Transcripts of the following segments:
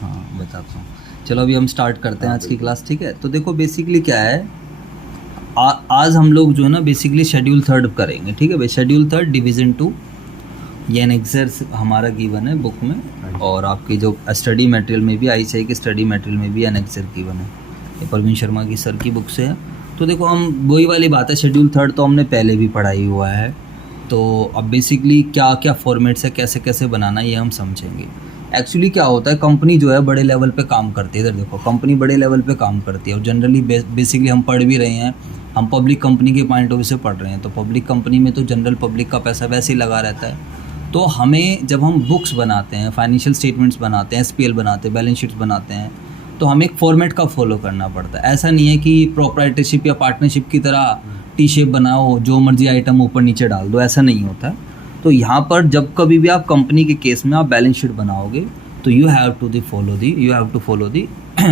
हाँ बताता हूँ। चलो अभी हम स्टार्ट करते हैं आज की क्लास, ठीक है। तो देखो बेसिकली क्या है, आज हम लोग जो है ना बेसिकली शेड्यूल थर्ड करेंगे, ठीक है भाई। शेड्यूल थर्ड डिवीज़न 2, ये एनेक्सर हमारा गिवन है बुक में, और आपकी जो स्टडी मटेरियल में भी आई चाहिए कि स्टडी मटेरियल में भी एनेक्सर गिवन है, ये प्रवीण शर्मा की सर की बुक से है। तो देखो हम वही वाली बात है, शेड्यूल थर्ड तो हमने पहले भी पढ़ाई हुआ है, तो अब बेसिकली क्या क्या फॉर्मेट्स है, कैसे कैसे बनाना है, ये हम समझेंगे। एक्चुअली क्या होता है, कंपनी जो है बड़े लेवल पे काम करती है। इधर देखो कंपनी बड़े लेवल पे काम करती है, और जनरली बेसिकली हम पढ़ भी रहे हैं, हम पब्लिक कंपनी के पॉइंट ऑफ व्यू से पढ़ रहे हैं। तो पब्लिक कंपनी में तो जनरल पब्लिक का पैसा वैसे ही लगा रहता है। तो हमें जब हम बुक्स बनाते हैं, फाइनेंशियल स्टेटमेंट्स बनाते हैं, SPL बनाते हैं, बैलेंस शीट्स बनाते हैं, तो हमें एक फॉर्मेट का फॉलो करना पड़ता है। ऐसा नहीं है कि प्रोप्राइटरशिप या पार्टनरशिप की तरह टी शेप बनाओ, जो मर्जी आइटम ऊपर नीचे डाल दो, ऐसा नहीं होता। तो यहाँ पर जब कभी भी आप कंपनी के केस में आप बैलेंस शीट बनाओगे तो you have to follow the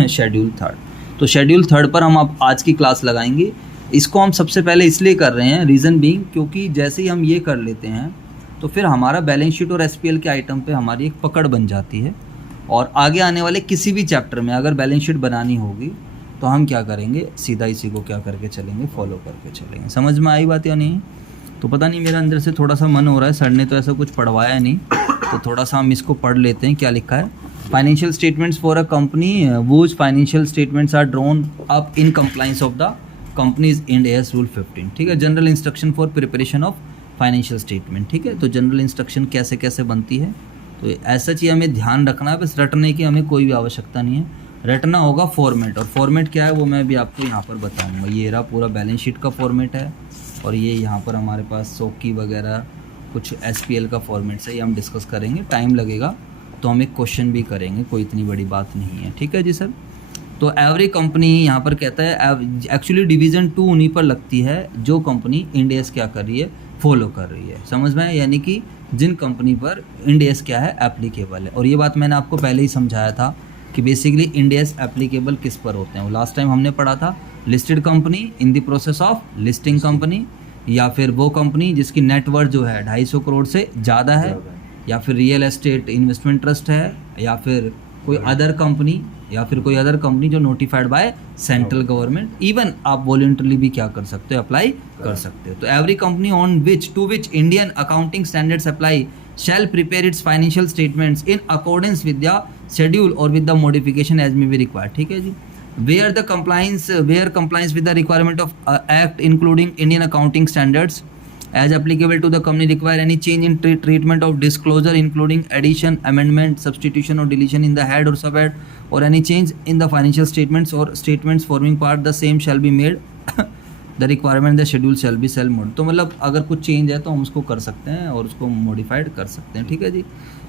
schedule third. तो शेड्यूल थर्ड पर हम आप आज की क्लास लगाएंगे। इसको हम सबसे पहले इसलिए कर रहे हैं, रीज़न बीइंग क्योंकि जैसे ही हम ये कर लेते हैं तो फिर हमारा बैलेंस शीट और SPL के आइटम पे हमारी एक पकड़ बन जाती है, और आगे आने वाले किसी भी चैप्टर में अगर बैलेंस शीट बनानी होगी तो हम क्या करेंगे, सीधा इसी को क्या करके चलेंगे, फॉलो करके चलेंगे। समझ में आई बात या नहीं? तो पता नहीं, मेरा अंदर से थोड़ा सा मन हो रहा है, सर ने तो ऐसा कुछ पढ़वाया नहीं, तो थोड़ा सा हम इसको पढ़ लेते हैं। क्या लिखा है, financial statements for a company whose financial statements are drawn up in compliance of the companies Ind AS rule 15, ठीक है। General instruction for preparation of financial statement, ठीक है। तो जनरल इंस्ट्रक्शन कैसे कैसे बनती है, तो ऐसा चीज़ हमें ध्यान रखना है, बस रटने की हमें कोई भी आवश्यकता नहीं है। रटना होगा फॉर्मेट, और फॉर्मेट क्या है वो मैं भी आपको यहाँ पर बताऊँगा। ये रहा पूरा बैलेंस शीट का फॉर्मेट है, और ये यहाँ पर हमारे पास सोकी वगैरह कुछ SPL का फॉर्मेट है, ये हम डिस्कस करेंगे। टाइम लगेगा तो हम एक क्वेश्चन भी करेंगे, कोई इतनी बड़ी बात नहीं है, ठीक है जी सर। तो एवरी कंपनी यहाँ पर कहता है, एक्चुअली डिवीज़न 2 उन्हीं पर लगती है जो कंपनी इंड AS क्या कर रही है, फॉलो कर रही है। समझ में, यानी कि जिन कंपनी पर इंड AS क्या है, एप्लीकेबल है। और ये बात मैंने आपको पहले ही समझाया था कि बेसिकली इंड AS एप्लीकेबल किस पर होते हैं। वो लास्ट टाइम हमने पढ़ा था, listed company, in the process of listing company, या फिर वो कंपनी जिसकी नेटवर्थ जो है 250 करोड़ से ज़्यादा है, या फिर रियल एस्टेट इन्वेस्टमेंट ट्रस्ट है, या फिर कोई अदर कंपनी, या फिर कोई अदर कंपनी जो notified by central government. Even आप वॉलंटरली भी क्या कर सकते हो, अप्लाई कर सकते हो। तो every company on which to which Indian accounting standards apply shall prepare its financial statements in accordance with the schedule और with the modification as may be required, ठीक है जी। where compliance with the requirement of act including Indian accounting standards as applicable to the company require any change in treatment of disclosure including addition, amendment, substitution or deletion in the head or subhead, or any change in the financial statements or statements forming part the same shall be made the requirement the schedule shall be self mod। तो मतलब अगर कुछ change है तो हम उसको कर सकते हैं और उसको मॉडिफाइड कर सकते हैं, ठीक है जी।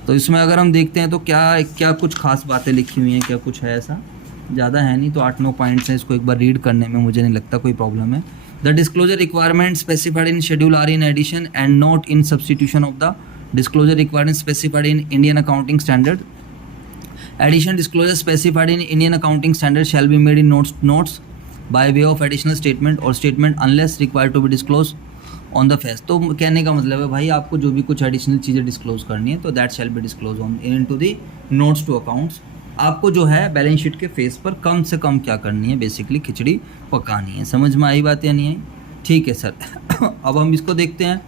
तो इसमें अगर हम देखते हैं तो क्या कुछ खास बातें लिखी हुई हैं, क्या कुछ है, ऐसा ज़्यादा है नहीं, तो 8-9 पॉइंट्स हैं। इसको एक बार रीड करने में मुझे नहीं लगता कोई प्रॉब्लम है। The disclosure requirement specified in schedule are in addition and not in substitution of the disclosure requirement specified in Indian accounting standard. Addition disclosure specified in Indian accounting standard shall be made in notes by way of additional statement और statement unless required to be disclose on the face. तो कहने का मतलब है भाई, आपको जो भी कुछ एडिशनल चीज़ें डिस्क्लोज करनी है तो that shall be disclose on in to the notes to accounts. आपको जो है बैलेंस शीट के फेस पर कम से कम क्या करनी है, बेसिकली खिचड़ी पकानी है। समझ में आई बात या नहीं आई? ठीक है सर। अब हम इसको देखते हैं,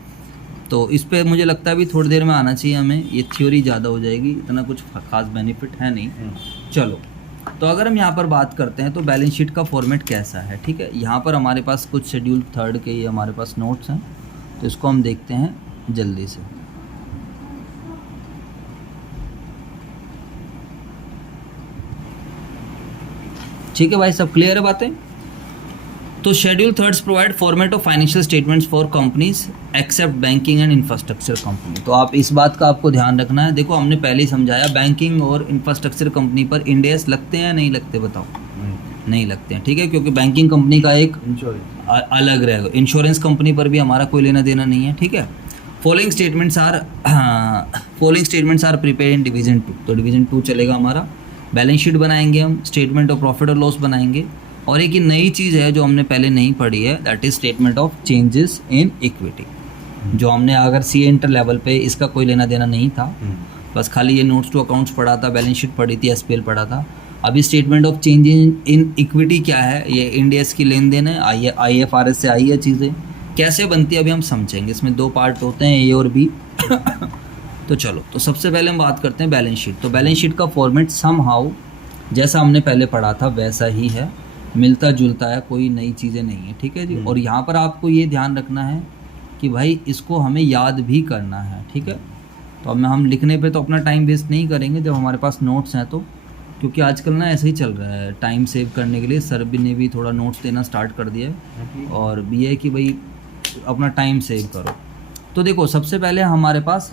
तो इस पर मुझे लगता है भी थोड़ी देर में आना चाहिए हमें, ये थ्योरी ज़्यादा हो जाएगी, इतना कुछ खास बेनिफिट है नहीं। चलो, तो अगर हम यहाँ पर बात करते हैं तो बैलेंस शीट का फॉर्मेट कैसा है, ठीक है। यहाँ पर हमारे पास कुछ शेड्यूल थर्ड के ये हमारे पास नोट्स हैं, तो इसको हम देखते हैं जल्दी से। ठीक है भाई, सब क्लियर है बातें? तो schedule thirds provide format of financial statements for companies except banking and infrastructure company. तो आप इस बात का आपको ध्यान रखना है। देखो हमने पहले ही समझाया, बैंकिंग और इंफ्रास्ट्रक्चर कंपनी पर इंड AS लगते हैं या नहीं लगते, बताओ? नहीं लगते हैं, ठीक है, क्योंकि बैंकिंग कंपनी का एक अलग रहेगा। इंश्योरेंस कंपनी पर भी हमारा कोई लेना देना नहीं है, ठीक है। Following statements are prepare in division 2, तो डिवीजन 2 चलेगा हमारा। बैलेंस शीट बनाएंगे हम, स्टेटमेंट ऑफ प्रॉफिट और लॉस बनाएंगे, और एक नई चीज़ है जो हमने पहले नहीं पढ़ी है, that is statement of changes in equity, जो हमने अगर CA इंटर लेवल पे इसका कोई लेना देना नहीं था, बस खाली ये नोट्स टू अकाउंट्स पढ़ा था, बैलेंस शीट पढ़ी थी, एसपीएल पढ़ा था। अभी statement of change in equity क्या है, ये इंड एस की लेन देन है, IFRS से आई है चीज़ें, कैसे बनती है अभी हम समझेंगे। इसमें 2 पार्ट होते हैं, ए और बी। तो चलो, तो सबसे पहले हम बात करते हैं बैलेंस शीट। तो बैलेंस शीट का फॉर्मेट समहाउ जैसा हमने पहले पढ़ा था वैसा ही है, मिलता जुलता है, कोई नई चीज़ें नहीं है, ठीक है जी। और यहाँ पर आपको ये ध्यान रखना है कि भाई इसको हमें याद भी करना है, ठीक है। तो अब हम लिखने पे तो अपना टाइम वेस्ट नहीं करेंगे जब हमारे पास नोट्स हैं, तो क्योंकि आजकल ना ऐसे ही चल रहा है, टाइम सेव करने के लिए सर भी ने भी थोड़ा नोट्स देना स्टार्ट कर दिया है, और ये है कि भाई अपना टाइम सेव करो। तो देखो, सबसे पहले हमारे पास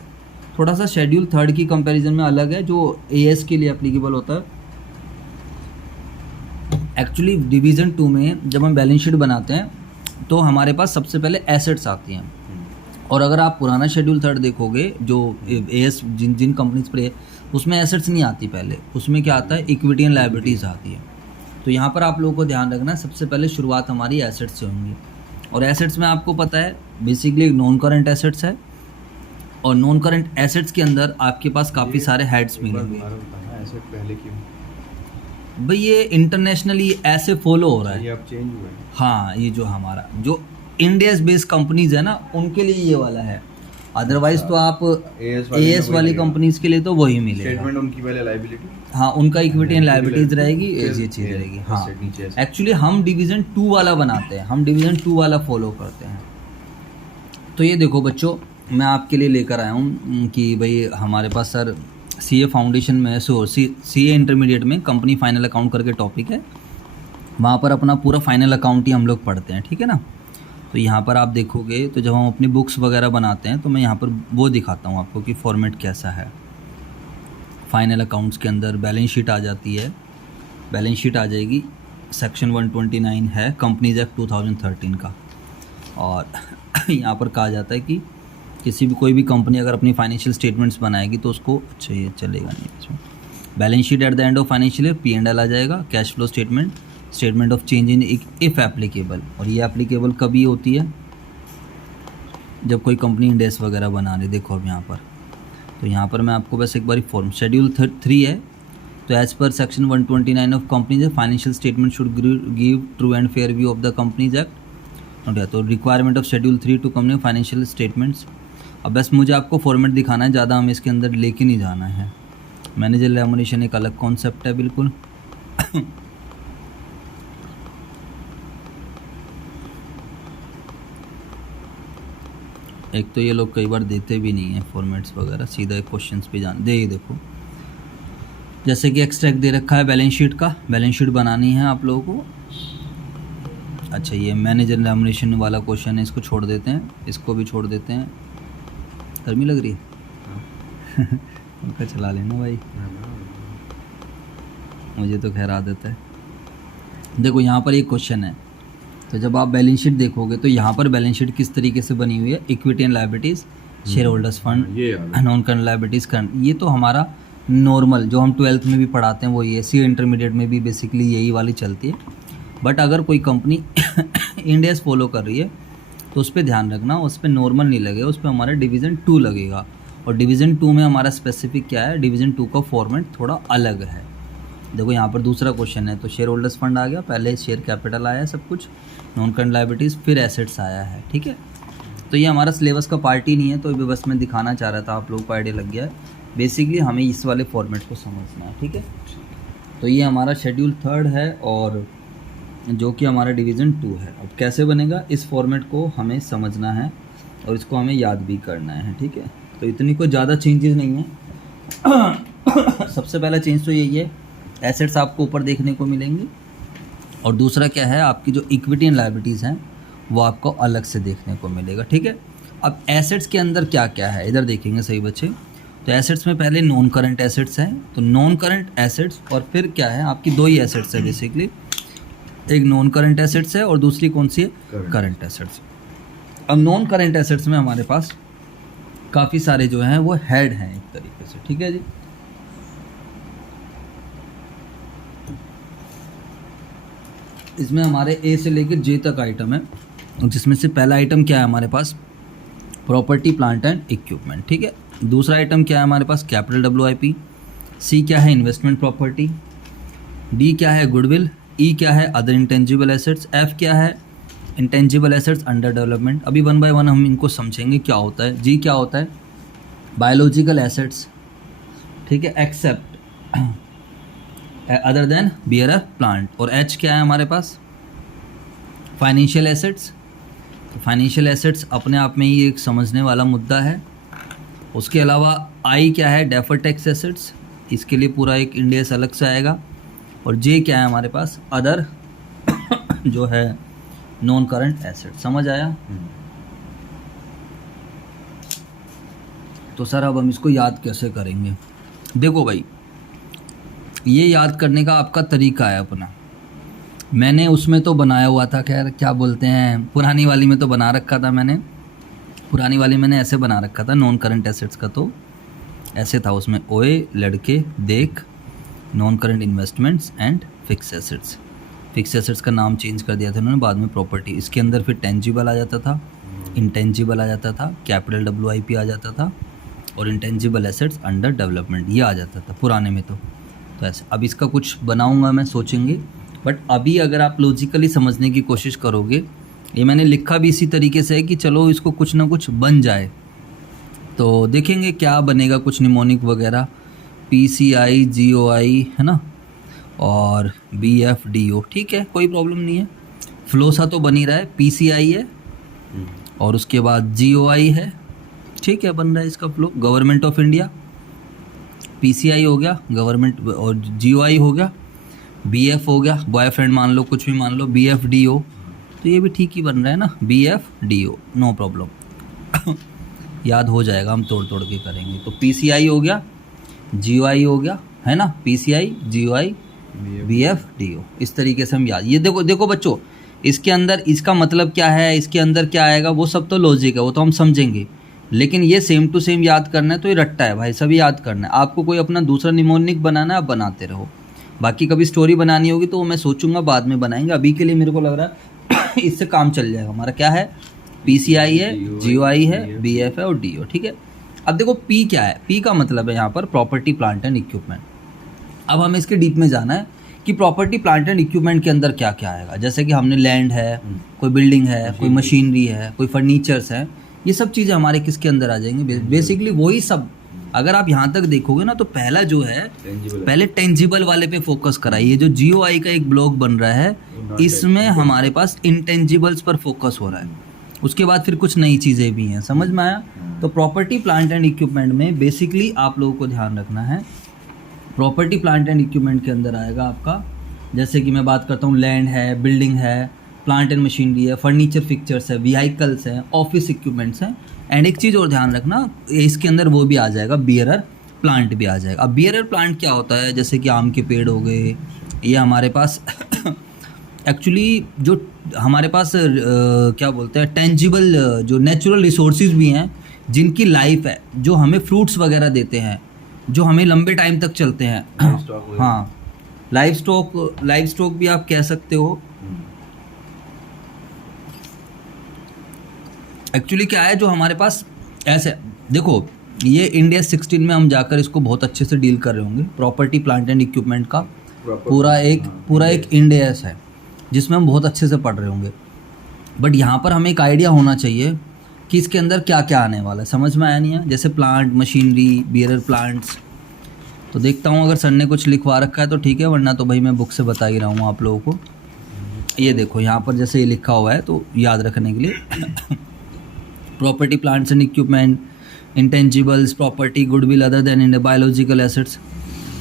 थोड़ा सा शेड्यूल थर्ड की कंपैरिजन में अलग है, जो एएस के लिए एप्लीकेबल होता है। एक्चुअली डिवीज़न 2 में जब हम बैलेंस शीट बनाते हैं तो हमारे पास सबसे पहले एसेट्स आती हैं, और अगर आप पुराना शेड्यूल थर्ड देखोगे जो एएस जिन कंपनीज पर है, उसमें एसेट्स नहीं आती पहले, उसमें क्या आता है, इक्विटी एंड लायबिलिटीज़ आती है। तो यहाँ पर आप लोगों को ध्यान रखना है, सबसे पहले शुरुआत हमारी एसेट्स से होंगी, और एसेट्स में आपको पता है बेसिकली नॉन करंट एसेट्स है, और नॉन करंट एसेट्स के अंदर आपके पास काफ़ी सारे हेड्स मिलेंगे। एसेट पहले क्यों भाई ये इंटरनेशनली ऐसे फॉलो हो रहा है, ये अब चेंज हुआ है। हाँ, ये जो हमारा जो इंडिया बेस्ड कंपनीज है ना, उनके लिए ये वाला है, अदरवाइज तो आप एएस वाली कंपनीज के लिए तो वही मिलेगा। स्टेटमेंट उनकी पहले लायबिलिटी, हाँ, उनका इक्विटी एंड लायबिलिटीज रहेगी, ये चीज़ रहेगी। हाँ, एक्चुअली हम डिवीज़न 2 वाला बनाते हैं, हम डिवीज़न 2 वाला फॉलो करते हैं। तो ये देखो बच्चों, मैं आपके लिए लेकर आया हूँ कि भाई हमारे पास सर सीए फाउंडेशन में सीए इंटरमीडिएट में कंपनी फाइनल अकाउंट करके टॉपिक है, वहाँ पर अपना पूरा फाइनल अकाउंट ही हम लोग पढ़ते हैं, ठीक है ना। तो यहाँ पर आप देखोगे तो जब हम अपनी बुक्स वगैरह बनाते हैं तो मैं यहाँ पर वो दिखाता हूँ आपको कि फॉर्मेट कैसा है। फाइनल अकाउंट्स के अंदर बैलेंस शीट आ जाती है, बैलेंस शीट आ जाएगी, सेक्शन 129 है कंपनीज एक्ट 2013 का, और यहाँ पर कहा जाता है कि किसी भी कोई भी कंपनी अगर अपनी फाइनेंशियल स्टेटमेंट्स बनाएगी तो उसको, अच्छा ये चलेगा नहीं इसमें, balance sheet at the end of financial year, P&L आ जाएगा, cash flow statement, statement of change in if applicable, और ये एप्लीकेबल कभी होती है जब कोई कंपनी इंडेस वगैरह बना रही। देखो अब यहाँ पर, तो यहाँ पर मैं आपको बस एक बार फॉर्म, शेड्यूल 3 है, तो as per section 129 of companies financial statement should give true and fair view of the companies act. तो requirement of schedule 3 to company financial statements. अब बस मुझे आपको फॉर्मेट दिखाना है, ज़्यादा हमें इसके अंदर लेके नहीं जाना है। मैनेजर रेमुनेशन एक अलग कॉन्सेप्ट है बिल्कुल। एक तो ये लोग कई बार देते भी नहीं है फॉर्मेट्स वगैरह, सीधा क्वेश्चंस पे जान दे। ही देखो, जैसे कि एक्सट्रैक्ट दे रखा है बैलेंस शीट का, बैलेंस शीट बनानी है आप लोगों को। अच्छा, ये मैनेजर रेमुनेशन वाला क्वेश्चन है, इसको छोड़ देते हैं, इसको भी छोड़ देते हैं। गर्मी लग रही है उनका चला लेना भाई, मुझे तो खैर आदत है। देखो यहाँ पर एक क्वेश्चन है, तो जब आप बैलेंस शीट देखोगे तो यहाँ पर बैलेंस शीट किस तरीके से बनी हुई है, equity and liabilities, share holders fund, non current liabilities current, ये तो हमारा नॉर्मल जो हम 12th में भी पढ़ाते हैं वही है, सी इंटरमीडिएट में भी बेसिकली यही वाली चलती है। बट अगर कोई कंपनी इंडेस फॉलो कर रही है तो उस पर ध्यान रखना, उस पर नॉर्मल नहीं लगेगा, उस पर हमारा डिवीज़न 2 लगेगा। और डिवीज़न 2 में हमारा स्पेसिफिक क्या है, डिवीज़न 2 का फॉर्मेट थोड़ा अलग है। देखो यहाँ पर दूसरा क्वेश्चन है, तो शेयर होल्डर्स फंड आ गया, पहले शेयर कैपिटल आया है सब कुछ, नॉन करंट लायबिलिटीज़, फिर एसेट्स आया है, ठीक है। तो ये हमारा सिलेबस का पार्ट ही नहीं है, तो ये बस मैं दिखाना चाह रहा था, आप लोगों को आइडिया लग गया है। बेसिकली हमें इस वाले फॉर्मेट को समझना है, ठीक है। तो ये हमारा शेड्यूल 3 है, और जो कि हमारा डिवीज़न 2 है। अब कैसे बनेगा, इस फॉर्मेट को हमें समझना है और इसको हमें याद भी करना है, ठीक है। तो इतनी कोई ज़्यादा चेंजेस नहीं है। सबसे पहला चेंज तो यही है, एसेट्स आपको ऊपर देखने को मिलेंगी, और दूसरा क्या है, आपकी जो इक्विटी एंड लायबिलिटीज़ हैं वो आपको अलग से देखने को मिलेगा, ठीक है। अब एसेट्स के अंदर क्या क्या है, इधर देखेंगे सही बच्चे। तो एसेट्स में पहले नॉन करंट एसेट्स हैं, तो नॉन करंट एसेट्स, और फिर क्या है, आपकी 2 ही एसेट्स है बेसिकली, एक नॉन करंट एसेट्स है और दूसरी कौन सी है, करंट एसेट्स। अब नॉन करंट एसेट्स में हमारे पास काफ़ी सारे जो हैं वो हेड हैं एक तरीके से, ठीक है जी। इसमें हमारे ए से लेकर जे तक आइटम है, जिसमें से पहला आइटम क्या है हमारे पास, प्रॉपर्टी प्लांट एंड इक्विपमेंट, ठीक है। दूसरा आइटम क्या है हमारे पास, कैपिटल WIP। सी क्या है, इन्वेस्टमेंट प्रॉपर्टी। डी क्या है, गुडविल। ई क्या है, अदर इंटेंजिबल एसेट्स। एफ क्या है, इंटेंजिबल एसेट्स अंडर डेवलपमेंट। अभी 1 बाय 1 हम इनको समझेंगे क्या होता है। जी क्या होता है, बायोलॉजिकल एसेट्स, ठीक है, except other than bearer plant. और एच क्या है हमारे पास, फाइनेंशियल एसेट्स। तो फाइनेंशियल एसेट्स अपने आप में ही एक समझने वाला मुद्दा है। उसके अलावा आई क्या है, डेफर्ड टैक्स एसेट्स, इसके लिए पूरा एक इंडेस अलग से आएगा। और जे क्या है हमारे पास, अदर जो है नॉन करंट एसेट। समझ आया? तो सर अब हम इसको याद कैसे करेंगे? देखो भाई, ये याद करने का आपका तरीका है अपना। मैंने उसमें तो बनाया हुआ था, खैर क्या बोलते हैं, पुरानी वाली में तो बना रखा था मैंने। पुरानी वाली मैंने ऐसे बना रखा था नॉन करंट एसेट्स का, तो ऐसे था उसमें, ओए लड़के देख, non current investments and fix assets. Fix assets का नाम चेंज कर दिया था उन्होंने बाद में, प्रॉपर्टी। इसके अंदर फिर टेंजिबल आ जाता था, इंटेंजिबल आ जाता था, कैपिटल WIP आ जाता था, और इंटेंजिबल एसेट्स अंडर डेवलपमेंट ये आ जाता था पुराने में। तो ऐसे अब इसका कुछ बनाऊंगा मैं, सोचेंगे। बट अभी अगर आप लॉजिकली समझने की कोशिश करोगे, ये मैंने लिखा भी इसी तरीके से है कि चलो इसको कुछ ना कुछ बन जाए। तो देखेंगे क्या बनेगा, कुछ निमोनिक वगैरह, PCI GOI है ना, और BFDO, ठीक है, कोई प्रॉब्लम नहीं है। फ्लोसा तो बन ही रहा है, PCI है और उसके बाद GOI है, ठीक है, बन रहा है इसका flow. Government of India, PCI हो गया गवर्नमेंट, और GOI हो गया, BF हो गया, बॉयफ्रेंड मान लो, कुछ भी मान लो, BFDO, तो ये भी ठीक ही बन रहा है ना, BFDO, नो प्रॉब्लम। याद हो जाएगा, हम तोड़ तोड़ के करेंगे। तो PCI हो गया, GOI हो गया, है ना, PCI GOI BFDO, इस तरीके से हम याद। ये देखो देखो बच्चों, इसके अंदर इसका मतलब क्या है, इसके अंदर क्या आएगा, वो सब तो लॉजिक है, वो तो हम समझेंगे। लेकिन ये सेम टू सेम याद करना है, तो ये रट्टा है भाई, सभी याद करना है। आपको कोई अपना दूसरा निमोनिक बनाना है, आप बनाते रहो। बाकी कभी स्टोरी बनानी होगी तो वो मैं सोचूंगा, बाद में बनाएंगे। अभी के लिए मेरे को लग रहा है इससे काम चल जाएगा हमारा। क्या है, PCI है, GOI है, BF है और DO, ठीक है। अब देखो P क्या है, P का मतलब है यहाँ पर प्रॉपर्टी प्लांट एंड इक्विपमेंट। अब हमें इसके डीप में जाना है कि प्रॉपर्टी प्लांट एंड इक्विपमेंट के अंदर क्या क्या आएगा। जैसे कि हमने लैंड है, कोई बिल्डिंग है, कोई मशीनरी है, कोई फर्नीचर्स है, ये सब चीज़ें हमारे किसके अंदर आ जाएंगी, बेसिकली वही सब। अगर आप यहाँ तक देखोगे ना, तो पहला जो है, पहले टेंजिबल वाले पे फोकस कराइए। जो GOI का एक ब्लॉक बन रहा है, इसमें हमारे पास इंटेंजिबल्स पर फोकस हो रहा है। उसके बाद फिर कुछ नई चीज़ें भी हैं, समझ में आया? तो प्रॉपर्टी प्लांट एंड इक्विपमेंट में बेसिकली आप लोगों को ध्यान रखना है, प्रॉपर्टी प्लांट एंड इक्विपमेंट के अंदर आएगा आपका, जैसे कि मैं बात करता हूँ, लैंड है, बिल्डिंग है, प्लांट एंड मशीनरी है, फर्नीचर फिक्चर्स है, व्हीकल्स हैं, ऑफिस इक्विपमेंट्स हैं। एंड एक चीज़ और ध्यान रखना, इसके अंदर वो भी आ जाएगा, बियरर प्लांट भी आ जाएगा। अब बियरर प्लांट क्या होता है, जैसे कि आम के पेड़ हो गए, ये हमारे पास एक्चुअली जो हमारे पास क्या बोलते हैं, टेंजिबल जो नेचुरल रिसोर्सेज भी हैं, जिनकी लाइफ है, जो हमें फ्रूट्स वगैरह देते हैं, जो हमें लंबे टाइम तक चलते हैं। हाँ, लाइफ स्टॉक भी आप कह सकते हो। एक्चुअली क्या है, जो हमारे पास ऐसे, देखो ये इंडिया 16 में हम जाकर इसको बहुत अच्छे से डील कर रहे होंगे। प्रॉपर्टी प्लांट एंड इक्विपमेंट का पूरा एक इंडेस है, जिसमें हम बहुत अच्छे से पढ़ रहे होंगे। बट यहाँ पर हमें एक आइडिया होना चाहिए कि इसके अंदर क्या क्या आने वाला है। समझ में आया नहीं है? जैसे प्लांट, मशीनरी, बियरर प्लांट्स। तो देखता हूँ अगर सर ने कुछ लिखवा रखा है तो ठीक है, वरना तो भाई मैं बुक से बता ही रहा हूँ आप लोगों को। ये देखो यहाँ पर जैसे ये लिखा हुआ है, तो याद रखने के लिए property plants and equipment, intangibles, property, goodwill other then in biological assets,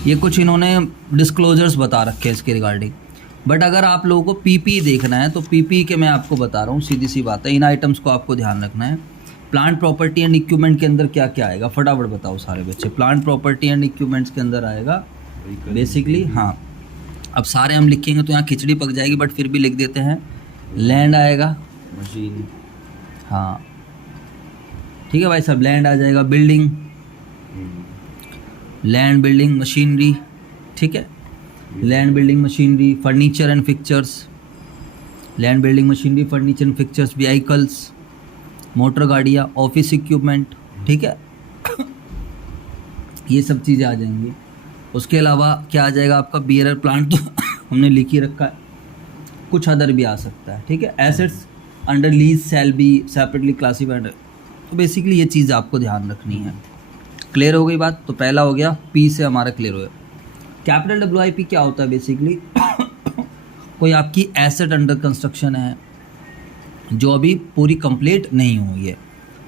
ये कुछ इन्होंने डिस्क्लोजर्स बता रखे हैं इसके रिगार्डिंग। बट अगर आप लोगों को PPE देखना है, तो PPE के मैं आपको बता रहा हूँ, सीधी सी बात है, इन आइटम्स को आपको ध्यान रखना है। प्लांट प्रॉपर्टी एंड इक्विपमेंट के अंदर क्या क्या आएगा, फटाफट बताओ सारे बच्चे। प्लांट प्रॉपर्टी एंड इक्विपमेंट्स के अंदर आएगा बेसिकली, हाँ, अब सारे हम लिखेंगे तो यहाँ खिचड़ी पक जाएगी, बट फिर भी लिख देते हैं। लैंड आएगा, मशीन, हाँ ठीक है भाई साहब, लैंड आ जाएगा, बिल्डिंग, लैंड, बिल्डिंग, मशीनरी, ठीक है, land, building, machinery, furniture and fixtures, land, building, machinery, furniture and fixtures, vehicles, motor गाड़ियाँ, ऑफिस इक्विपमेंट, ठीक है। ये सब चीज़ें आ जाएंगी। उसके अलावा क्या आ जाएगा आपका, बियरर प्लांट तो हमने लिख ही रखा है, कुछ अदर भी आ सकता है, ठीक है। Assets under lease shall be separately classified, तो बेसिकली ये चीज़ आपको ध्यान रखनी है। क्लियर हो गई बात? तो पहला हो गया, पी से हमारा क्लियर हो गया। कैपिटल डब्ल्यूआईपी क्या होता है बेसिकली कोई आपकी एसेट अंडर कंस्ट्रक्शन है जो अभी पूरी कंप्लीट नहीं हुई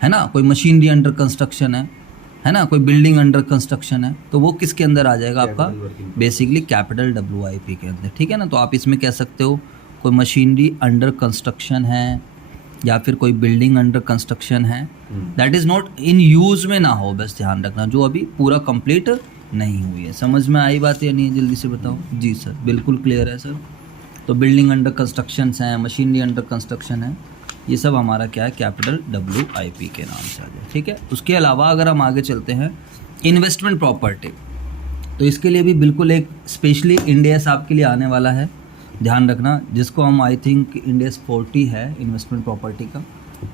है ना, कोई मशीनरी अंडर कंस्ट्रक्शन है ना, कोई बिल्डिंग अंडर कंस्ट्रक्शन है, तो वो किसके अंदर आ जाएगा आपका, बेसिकली कैपिटल डब्ल्यूआईपी के अंदर, ठीक है ना। तो आप इसमें कह सकते हो कोई मशीनरी अंडर कंस्ट्रक्शन है या फिर कोई बिल्डिंग अंडर कंस्ट्रक्शन है, that is not in use में ना हो, बस ध्यान रखना, जो अभी पूरा कंप्लीट नहीं हुई है। समझ में आई बात या नहीं, जल्दी से बताओ। जी सर, बिल्कुल क्लियर है सर। तो बिल्डिंग अंडर कंस्ट्रक्शन हैं, मशीनरी अंडर कंस्ट्रक्शन है, ये सब हमारा क्या है, कैपिटल डब्ल्यूआईपी के नाम से आ जाए, ठीक है। उसके अलावा अगर हम आगे चलते हैं, इन्वेस्टमेंट प्रॉपर्टी, तो इसके लिए भी बिल्कुल एक स्पेशली इंडेस आपके लिए आने वाला है, ध्यान रखना, जिसको हम आई थिंक इंडेस 40 है इन्वेस्टमेंट प्रॉपर्टी का,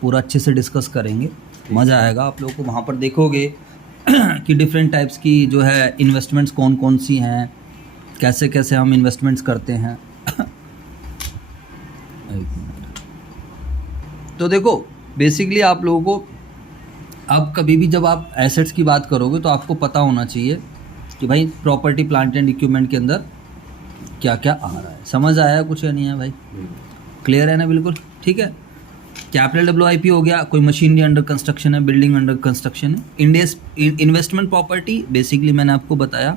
पूरा अच्छे से डिस्कस करेंगे, मज़ा आएगा आप लोगों को। वहाँ पर देखोगे कि डिफरेंट टाइप्स की जो है इन्वेस्टमेंट्स कौन कौन सी हैं, कैसे कैसे हम इन्वेस्टमेंट्स करते हैं। तो देखो बेसिकली आप लोगों को अब कभी भी जब आप एसेट्स की बात करोगे तो आपको पता होना चाहिए कि भाई प्रॉपर्टी प्लांट एंड इक्विपमेंट के अंदर क्या क्या आ रहा है। समझ आया कुछ या नहीं है भाई? क्लियर है ना? बिल्कुल ठीक है। कैपिटल डब्ल्यूआईपी हो गया, कोई मशीनरी अंडर कंस्ट्रक्शन है, बिल्डिंग अंडर कंस्ट्रक्शन है। इंडेस इन्वेस्टमेंट प्रॉपर्टी बेसिकली मैंने आपको बताया।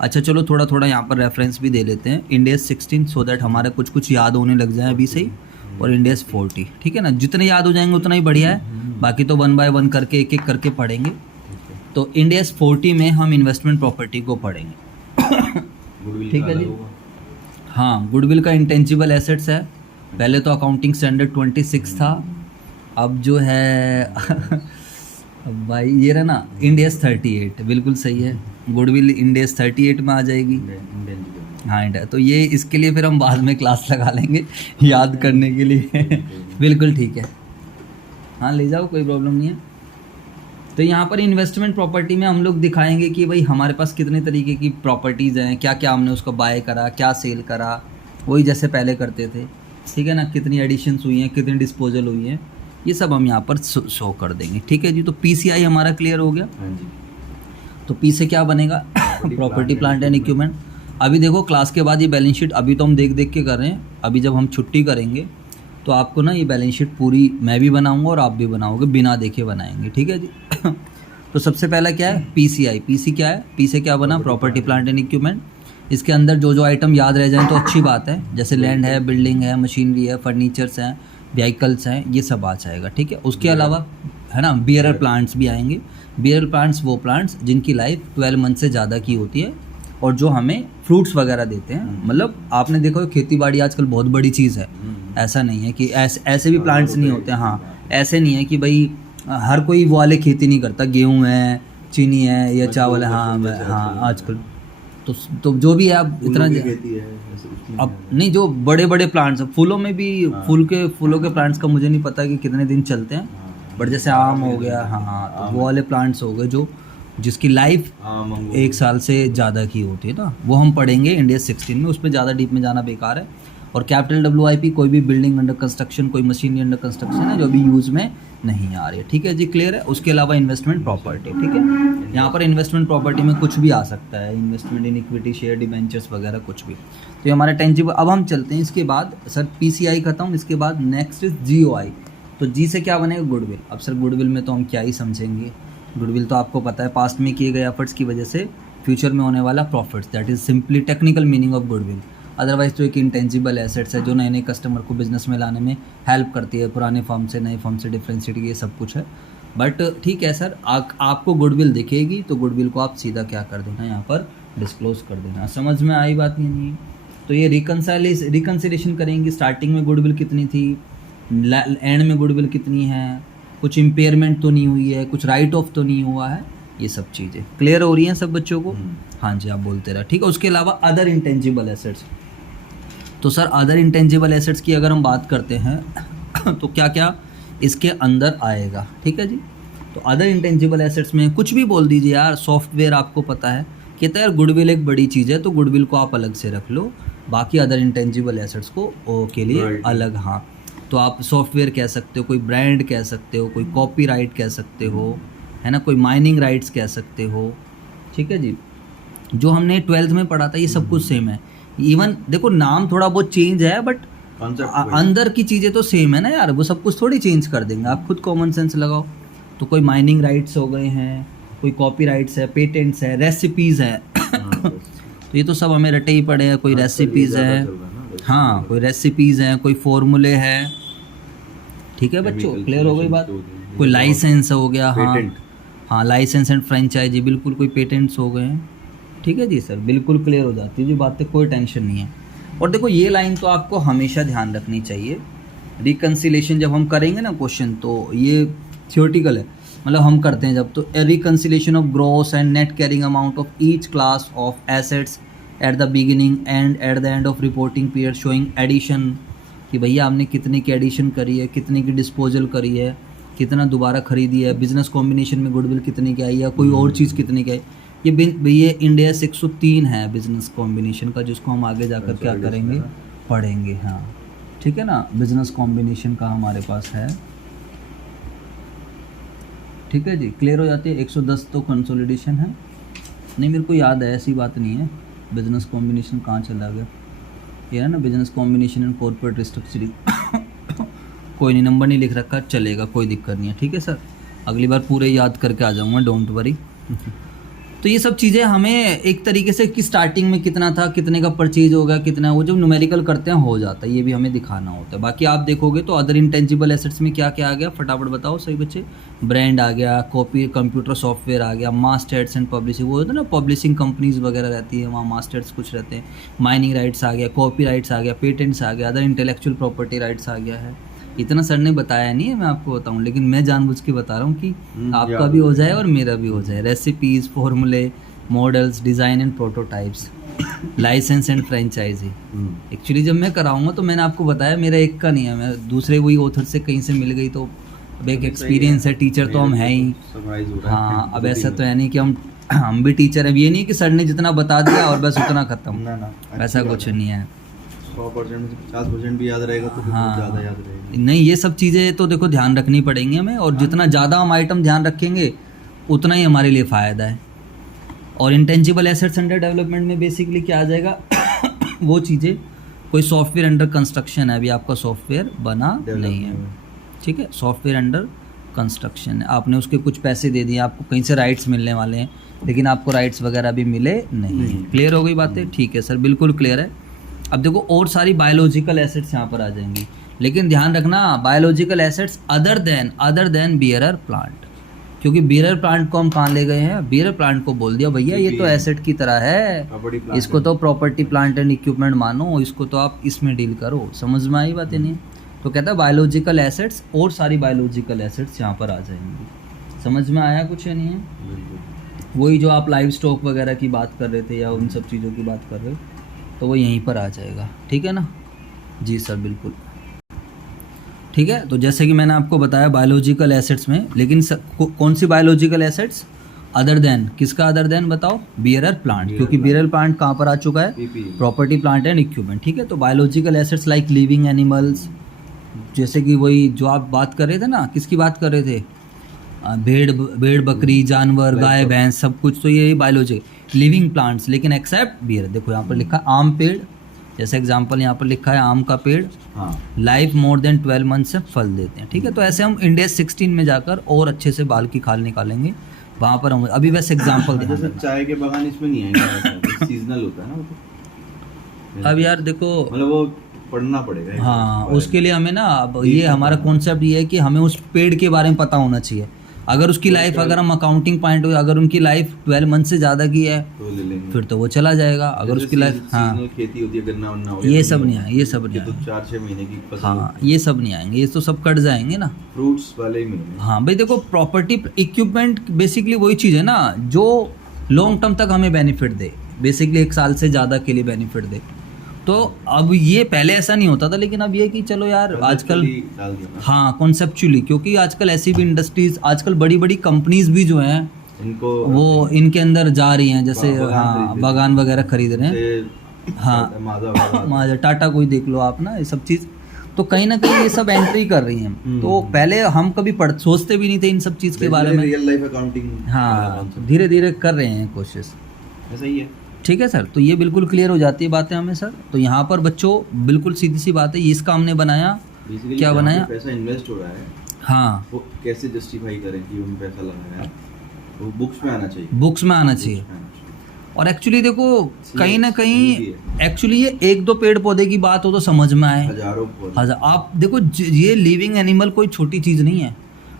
अच्छा चलो थोड़ा थोड़ा यहाँ पर रेफरेंस भी दे लेते हैं, इंडेस 16 सो दैट हमारा कुछ कुछ याद होने लग जाए अभी से ही, और इंडेस 40, ठीक है ना। जितने याद हो जाएंगे उतना ही बढ़िया है, बाकी तो 1 बाय 1 करके एक एक करके पढ़ेंगे। तो इंडेस 40 में हम इन्वेस्टमेंट प्रॉपर्टी को पढ़ेंगे, ठीक है जी। हाँ, गुडविल का इंटेंजिबल एसेट्स है। पहले तो अकाउंटिंग स्टैंडर्ड 26 था, अब जो है अब भाई ये रहा ना इंडेस 38, बिल्कुल सही है, गुडविल इंडेस 38 में आ जाएगी। हाँ इंडिया, तो ये इसके लिए फिर हम बाद में क्लास लगा लेंगे याद करने के लिए। बिल्कुल ठीक है, हाँ ले जाओ, कोई प्रॉब्लम नहीं है। तो यहाँ पर इन्वेस्टमेंट प्रॉपर्टी में हम लोग दिखाएंगे कि भाई हमारे पास कितने तरीके की प्रॉपर्टीज़ हैं, क्या क्या हमने उसको बाय करा, क्या सेल करा, वही जैसे पहले करते थे, ठीक है ना। कितनी एडिशंस हुई हैं, कितनी डिस्पोजल हुई हैं, ये सब हम यहाँ पर शो कर देंगे, ठीक है जी। तो पीसीआई हमारा क्लियर हो गया। तो पी से क्या बनेगा, प्रॉपर्टी प्लांट एंड इक्विपमेंट। अभी देखो क्लास के बाद ये बैलेंस शीट अभी तो हम देख देख के कर रहे हैं, अभी जब हम छुट्टी करेंगे तो आपको ना ये बैलेंस शीट पूरी मैं भी बनाऊंगा और आप भी बनाओगे, बिना देखे बनाएंगे, ठीक है जी। तो सबसे पहला क्या है, पीसीआई। पीसी क्या है, पी से क्या बना, प्रॉपर्टी प्लांट एंड इक्विपमेंट। इसके अंदर जो जो आइटम याद रह जाएं तो अच्छी बात है, जैसे लैंड है, बिल्डिंग है, मशीनरी है, फर्नीचर्स हैं, व्हीकल्स हैं, ये सब आ जाएगा, ठीक है। उसके अलावा है ना बियरर प्लांट्स भी आएंगे। बियरर प्लांट्स वो प्लांट्स जिनकी लाइफ 12 मंथ से ज़्यादा की होती है और जो हमें फ्रूट्स वगैरह देते हैं। मतलब आपने देखो खेती बाड़ी आजकल बहुत बड़ी चीज़ है, ऐसा नहीं है कि ऐसे भी प्लांट्स नहीं होते। हाँ, ऐसे नहीं है कि भाई हर कोई वो वाले खेती नहीं करता, गेहूँ है, चीनी है या चावल है। हाँ आजकल तो जो भी है आप इतना अब नहीं, जो बड़े बड़े प्लांट्स हैं, फूलों में भी फूलों के प्लांट्स का मुझे नहीं पता कि कितने दिन चलते हैं, बट जैसे आम हो गया, हाँ तो वो वाले प्लांट्स हो गए जो जिसकी लाइफ 1 साल से ज़्यादा की होती है ना, वो हम पढ़ेंगे इंडिया 16 में, उसमें ज़्यादा डीप में जाना बेकार है। और कैपिटल डब्ल्यूआईपी कोई भी बिल्डिंग अंडर कंस्ट्रक्शन, कोई मशीनरी अंडर कंस्ट्रक्शन है जो अभी यूज़ में नहीं आ रही है, ठीक है जी, क्लियर है। उसके अलावा इन्वेस्टमेंट प्रॉपर्टी, ठीक है। यहाँ पर इन्वेस्टमेंट प्रॉपर्टी में कुछ भी आ सकता है, investment in equity, share, debentures वगैरह कुछ भी। तो ये हमारा टेंजिबल। अब हम चलते हैं इसके बाद, सर पीसीआई खत्म, इसके बाद नेक्स्ट इज जीओआई। तो जी से क्या बनेगा, गुडविल। अब सर गुडविल में तो हम क्या ही समझेंगे, गुडविल तो आपको पता है पास्ट में किए गए एफर्ट्स की वजह से फ्यूचर में होने वाला profits, that is simply technical meaning of goodwill. Otherwise तो एक इंटेंजिबल एसेट्स है जो नए नए कस्टमर को बिजनेस में लाने में हेल्प करती है, पुराने फर्म से नए फर्म से डिफ्रेंशिएट, ये सब कुछ है। बट ठीक है सर, आपको गुडविल दिखेगी तो गुडविल को आप सीधा क्या कर देना, यहाँ पर डिस्क्लोज कर देना। समझ में आई बात नहीं? तो ये रिकन्सिलेशन करेंगे, स्टार्टिंग में गुडविल कितनी थी, एंड में गुडविल कितनी है, कुछ इम्पेयरमेंट तो नहीं हुई है, कुछ राइट ऑफ तो नहीं हुआ है, ये सब चीज़ें क्लियर हो रही हैं सब बच्चों को? हाँ जी, आप बोलते रहा, ठीक है। उसके अलावा अदर इंटेंजिबल एसेट्स। तो सर अदर इंटेंजिबल एसेट्स की अगर हम बात करते हैं तो क्या क्या इसके अंदर आएगा, ठीक है जी। तो तो अदर इंटेंजिबल एसेट्स में कुछ भी बोल दीजिए यार, सॉफ्टवेयर आपको पता है, कहता है यार गुडविल एक बड़ी चीज़ है तो गुडविल को आप अलग से रख लो, बाकी अदर इंटेंजिबल एसेट्स को के लिए Right. अलग। हाँ, तो आप सॉफ्टवेयर कह सकते हो, कोई ब्रांड कह सकते हो, कोई कॉपीराइट कह सकते हो, है ना, कोई माइनिंग राइट्स कह सकते हो। ठीक है जी, जो हमने 12th में पढ़ा था ये सब कुछ सेम है। इवन देखो नाम थोड़ा बहुत चेंज है बट कॉन्सेप्ट अंदर की चीज़ें तो सेम है ना यार, वो सब कुछ थोड़ी चेंज कर देंगे, आप खुद कॉमन सेंस लगाओ। तो कोई माइनिंग राइट्स हो गए हैं, कोई कॉपीराइट्स है, पेटेंट्स है, रेसिपीज़ है तो ये तो सब हमें रटे ही पड़े हैं। कोई रेसिपीज़ है, हाँ कोई रेसिपीज़ हैं, कोई फॉर्मूले हैं। ठीक है बच्चों, क्लियर हो गई बात। कोई लाइसेंस हो गया, हाँ पेटेंट। हाँ लाइसेंस एंड फ्रेंचाइजी, बिल्कुल कोई पेटेंट्स हो गए हैं। ठीक है जी सर, बिल्कुल क्लियर हो जाती है जी बातें, कोई टेंशन नहीं है। और देखो ये लाइन तो आपको हमेशा ध्यान रखनी चाहिए, रिकन्सिलेशन जब हम करेंगे ना क्वेश्चन, तो ये थियोरटिकल है, मतलब हम करते हैं जब, तो reconciliation of gross and net carrying amount of each class of assets at the beginning and at the end of reporting period showing addition, कि भैया हमने कितने की एडिशन करी है, कितने की डिस्पोजल करी है, कितना दोबारा खरीदी है, बिजनेस कॉम्बिनेशन में गुडविल कितने की आई है, कोई और चीज़ कितने की आई। ये इंडिया 603 है बिजनेस कॉम्बिनेशन का, जिसको हम आगे जाकर क्या करेंगे, पढ़ेंगे। हाँ ठीक है ना, बिजनेस कॉम्बिनेशन का हमारे पास है। ठीक है जी, क्लियर हो जाती है। 110 तो कंसोलिडेशन है, नहीं मेरे को याद है, ऐसी बात नहीं है। बिजनेस कॉम्बिनेशन कहाँ चला गया, ये है ना business combination and corporate restructuring कोई नहीं, नंबर नहीं लिख रखा, चलेगा, कोई दिक्कत नहीं है। ठीक है सर, अगली बार पूरे याद करके आ जाऊँगा, डोंट वरी। तो ये सब चीज़ें हमें एक तरीके से कि स्टार्टिंग में कितना था, कितने का परचेज हो गया, कितना, वो जब न्यूमेरिकल करते हैं हो जाता है, ये भी हमें दिखाना होता है। बाकी आप देखोगे तो अदर इंटेंजिबल एसेट्स में क्या क्या आ गया, फटाफट बताओ सही बच्चे। ब्रांड आ गया, कॉपी कंप्यूटर सॉफ्टवेयर आ गया, मास्टर्स एंड पब्लिशिंग, वो होता है ना पब्लिशिंग कंपनीज वगैरह रहती है, वहाँ मास्टर्स कुछ रहते हैं। माइनिंग राइट्स आ गया, कॉपी राइट्स आ गया, पेटेंट्स आ गया, अदर इंटेलेक्चुअल प्रॉपर्टी राइट्स आ गया है। इतना सर ने बताया नहीं है, मैं आपको बताऊं, लेकिन मैं जानबूझ के बता रहा हूँ कि आपका भी हो जाए और मेरा भी हो जाए। रेसिपीज़, फॉर्मूले, models, design and prototypes, licence and franchisee. Actually जब मैं कराऊंगा तो मैंने आपको बताया मेरा एक का नहीं है, मैं दूसरे वही ऑथर से कहीं से मिल गई, तो अब एक एक्सपीरियंस है, टीचर तो हम हैं ही। हाँ, अब ऐसा तो है नहीं कि हम भी टीचर हैं, ये नहीं कि सर ने जितना बता दिया और बस उतना ख़त्म, ऐसा कुछ नहीं है। 100% में 50% भी याद रहेगा तो हाँ, ज़्यादा याद रहेगा। नहीं ये सब चीज़ें तो देखो ध्यान रखनी पड़ेंगी हमें, और जितना ज़्यादा हम आइटम ध्यान रखेंगे उतना ही हमारे लिए फ़ायदा है। और इंटेंजिबल एसेट्स अंडर डेवलपमेंट में बेसिकली क्या आ जाएगा वो चीज़ें, कोई सॉफ्टवेयर अंडर कंस्ट्रक्शन है, अभी आपका सॉफ्टवेयर बना नहीं है, ठीक है, सॉफ्टवेयर अंडर कंस्ट्रक्शन है, आपने उसके कुछ पैसे दे दिए, आपको कहीं से राइट्स मिलने वाले हैं, लेकिन आपको राइट्स वगैरह भी मिले नहीं। क्लियर हो गई बातें, ठीक है सर, बिल्कुल क्लियर है। अब देखो और सारी बायोलॉजिकल एसेट्स यहाँ पर आ जाएंगी, लेकिन ध्यान रखना biological assets other than bearer plant, क्योंकि बियरर प्लांट को हम कहाँ ले गए हैं, बियरर प्लांट को बोल दिया भैया ये तो एसेट की तरह है, इसको तो प्रॉपर्टी प्लांट एंड इक्विपमेंट मानो, इसको तो आप इसमें डील करो। समझ में आई बातें नहीं? तो कहता है बायोलॉजिकल एसेट्स और सारी बायोलॉजिकल एसेट्स यहाँ पर आ जाएंगी। समझ में आया कुछ या नहीं है? वही जो आप लाइव स्टॉक वगैरह की बात कर रहे थे या उन सब चीज़ों की बात कर रहे हो, तो वो यहीं पर आ जाएगा। ठीक है ना जी सर, बिल्कुल ठीक है। तो जैसे कि मैंने आपको बताया बायोलॉजिकल एसेट्स में, लेकिन कौन सी बायोलॉजिकल एसेट्स अदर देन, किसका अदर देन बताओ, बियरर प्लांट, क्योंकि बियरर प्लांट कहाँ पर आ चुका है, प्रॉपर्टी प्लांट एंड इक्विपमेंट। ठीक है, तो biological assets like living animals, जैसे कि वही जो आप बात कर रहे थे ना, किसकी बात कर रहे थे, भेड़ बकरी, जानवर, गाय भैंस, सब कुछ, तो ये बायोलॉजिकल लिविंग प्लांट्स, लेकिन एक्सेप्ट बियर। देखो यहाँ पर लिखा आम पेड़, जैसे एग्जांपल यहाँ पर लिखा है आम का पेड़, लाइफ मोर देन 12 मंथ से फल देते हैं। ठीक है, तो ऐसे हम इंडिया 16 में जाकर और अच्छे से बाल की खाल निकालेंगे, वहाँ पर हम अभी वैसे एग्जांपल जैसे चाय के बागान इसमें नहीं आएंगे, सीजनल होता है ना। अब यार देखो मतलब वो पढ़ना पड़ेगा। हाँ, उसके लिए हमें ना, अब ये हमारा कॉन्सेप्ट ये है कि हमें उस पेड़ के बारे में पता होना चाहिए। अगर उसकी लाइफ, अगर हम अकाउंटिंग पॉइंट हो, अगर उनकी लाइफ 12 मंथ से ज़्यादा की है तो ले लेंगे, फिर तो वो चला जाएगा। अगर उसकी लाइफ, हाँ खेती होती है, गन्ना वन्ना हो, ये सब नहीं आएंगे, ये सब नहीं तो आएंगे, 4-6 महीने की फसल, हाँ ये सब नहीं आएंगे, ये तो सब कट जाएंगे ना, फ्रूट्स वाले ही मिलेंगे। हाँ भाई देखो, प्रॉपर्टी इक्विपमेंट बेसिकली वही चीज़ है ना जो लॉन्ग टर्म तक हमें बेनिफिट दे, बेसिकली 1 साल से ज़्यादा के लिए बेनिफिट दे। तो अब ये पहले ऐसा नहीं होता था, लेकिन अब ये कि चलो यार आजकल डाल दिया हाँ कॉन्सेप्चुअली, क्योंकि आजकल ऐसी भी इंडस्ट्रीज, आजकल बड़ी बड़ी कंपनीज भी जो हैं इनको वो इनके अंदर जा रही हैं, जैसे बागान हाँ खरीद रही बागान वगैरह खरीद रहे हैं। से हाँ माजा वगैरह माजा टाटा कोई देख लो आप ना, ये सब चीज़ तो कहीं ना कहीं ये सब एंट्री कर रही हैं। तो पहले हम कभी सोचते भी नहीं थे इन सब चीज़ के बारे में। रियल लाइफ अकाउंटिंग हाँ धीरे धीरे कर रहे हैं कोशिश। ऐसा ही है। ठीक है सर, तो ये बिल्कुल क्लियर हो जाती है बातें हमें सर। तो यहाँ पर बच्चों बिल्कुल सीधी सी बात है, ये इसका हमने बनाया Basically क्या जहाँ बनाया? पे पैसा इन्वेस्ट हो रहा है हाँ वो कैसे जस्टिफाई करें कि उन पैसा लगाया है, वो बुक्स में आना चाहिए। बुक्स में आना चाहिए। और एक्चुअली देखो कहीं ना कहीं एक्चुअली ये एक दो पेड़ पौधे की बात हो तो समझ में आए, हजारों पौधे। हजार आप देखो ये लिविंग एनिमल कोई छोटी चीज़ नहीं है।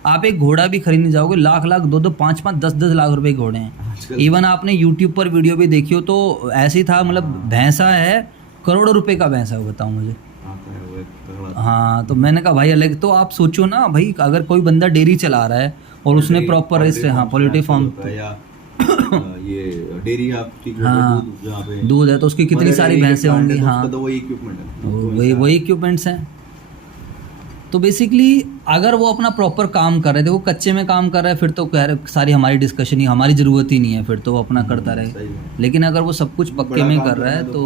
आप एक घोड़ा भी खरीदने जाओगे लाख लाख दो दो पाँच पाँच दस दस लाख रुपए के घोड़े हैं। इवन आपने यूट्यूब पर वीडियो भी देखी हो तो ऐसे ही था, मतलब भैंसा है करोड़ों रुपए का भैंसा है, बताओ मुझे। हाँ तो मैंने कहा भाई अलग, तो आप सोचो ना भाई, अगर कोई बंदा डेयरी चला रहा है और उसने प्रॉपर इससे हाँ पोल्ट्री फार्म ये डेयरी आपकी हाँ दूध जहाँ पे दूध है तो उसकी कितनी सारी भैंसें होंगी। हाँ तो वही इक्विपमेंट है, वही इक्विपमेंट्स हैं। तो बेसिकली अगर वो अपना प्रॉपर काम कर रहे थे, वो कच्चे में काम कर रहा है, फिर तो कह रहे सारी हमारी डिस्कशन ही, हमारी ज़रूरत ही नहीं है, फिर तो वो अपना करता रहे। लेकिन अगर वो सब कुछ पक्के में कर रहा है तो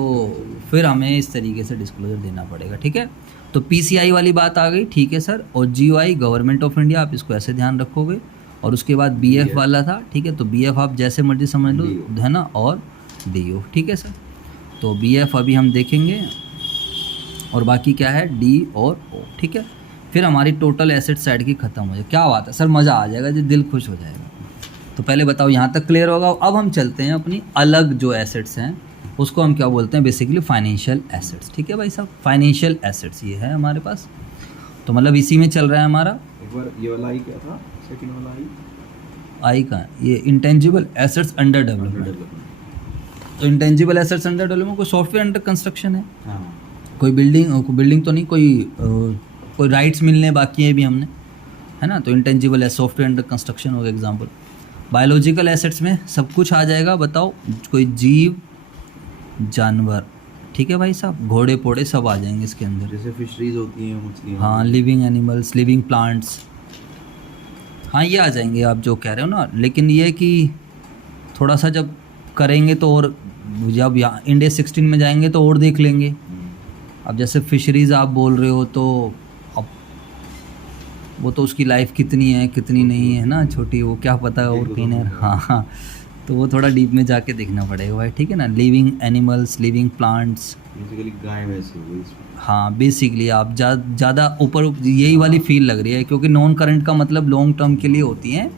फिर हमें इस तरीके से डिस्क्लोजर देना पड़ेगा। ठीक है, तो PCI वाली बात आ गई। ठीक है सर, और GOI गवर्नमेंट ऑफ इंडिया, आप इसको ऐसे ध्यान रखोगे। और उसके बाद BF वाला था। ठीक है, तो BF आप जैसे मर्जी समझ लो है ना, और DO। ठीक है सर, तो BF अभी हम देखेंगे और बाकी क्या है D और O। ठीक है, फिर हमारी टोटल एसेट साइड की ख़त्म हो जाए। क्या बात है सर, मज़ा आ जाएगा जी, दिल खुश हो जाएगा। तो पहले बताओ यहाँ तक क्लियर होगा। अब हम चलते हैं अपनी अलग जो एसेट्स हैं उसको हम क्या बोलते हैं, बेसिकली फाइनेंशियल एसेट्स। ठीक है भाई साहब, फाइनेंशियल एसेट्स ये है हमारे पास। तो मतलब इसी में चल रहा है हमारा। एक बार ये वाला आई क्या था, सेकंड वाला आई का ये इंटेंजिबल एसेट्स अंडर डेवलपमेंट। तो इंटेंजिबल एसेट्स अंडर डेवलपमेंट कोई सॉफ्टवेयर अंडर कंस्ट्रक्शन है, कोई बिल्डिंग तो नहीं, कोई राइट्स मिलने बाकी है भी हमने, है ना। तो इंटेंजिबल है सॉफ्टवेयर अंडर कंस्ट्रक्शन हो गया एग्जांपल। बायोलॉजिकल एसेट्स में सब कुछ आ जाएगा, बताओ कोई जीव जानवर। ठीक है भाई साहब, घोड़े पोड़े सब आ जाएंगे इसके अंदर, जैसे फिशरीज होती हैं, मछलियाँ। हाँ, लिविंग एनिमल्स, लिविंग प्लांट्स, हाँ ये आ जाएंगे आप जो कह रहे हो ना। लेकिन ये कि थोड़ा सा जब करेंगे तो, और जब यहाँ इंडिया 16 में जाएंगे तो और देख लेंगे। अब जैसे फिशरीज़ आप बोल रहे हो तो अब वो तो उसकी लाइफ कितनी है कितनी नहीं है ना, छोटी, वो क्या पता और कहीं नहीं। हाँ, तो वो थोड़ा डीप में जाके देखना पड़ेगा भाई। ठीक है ना, living animals, living plants, basically गाय भैंस हो गई इसमें। हाँ बेसिकली आप ज़्यादा ऊपर यही वाली फील लग रही है, क्योंकि नॉन करंट का मतलब लॉन्ग टर्म के लिए होती हैं।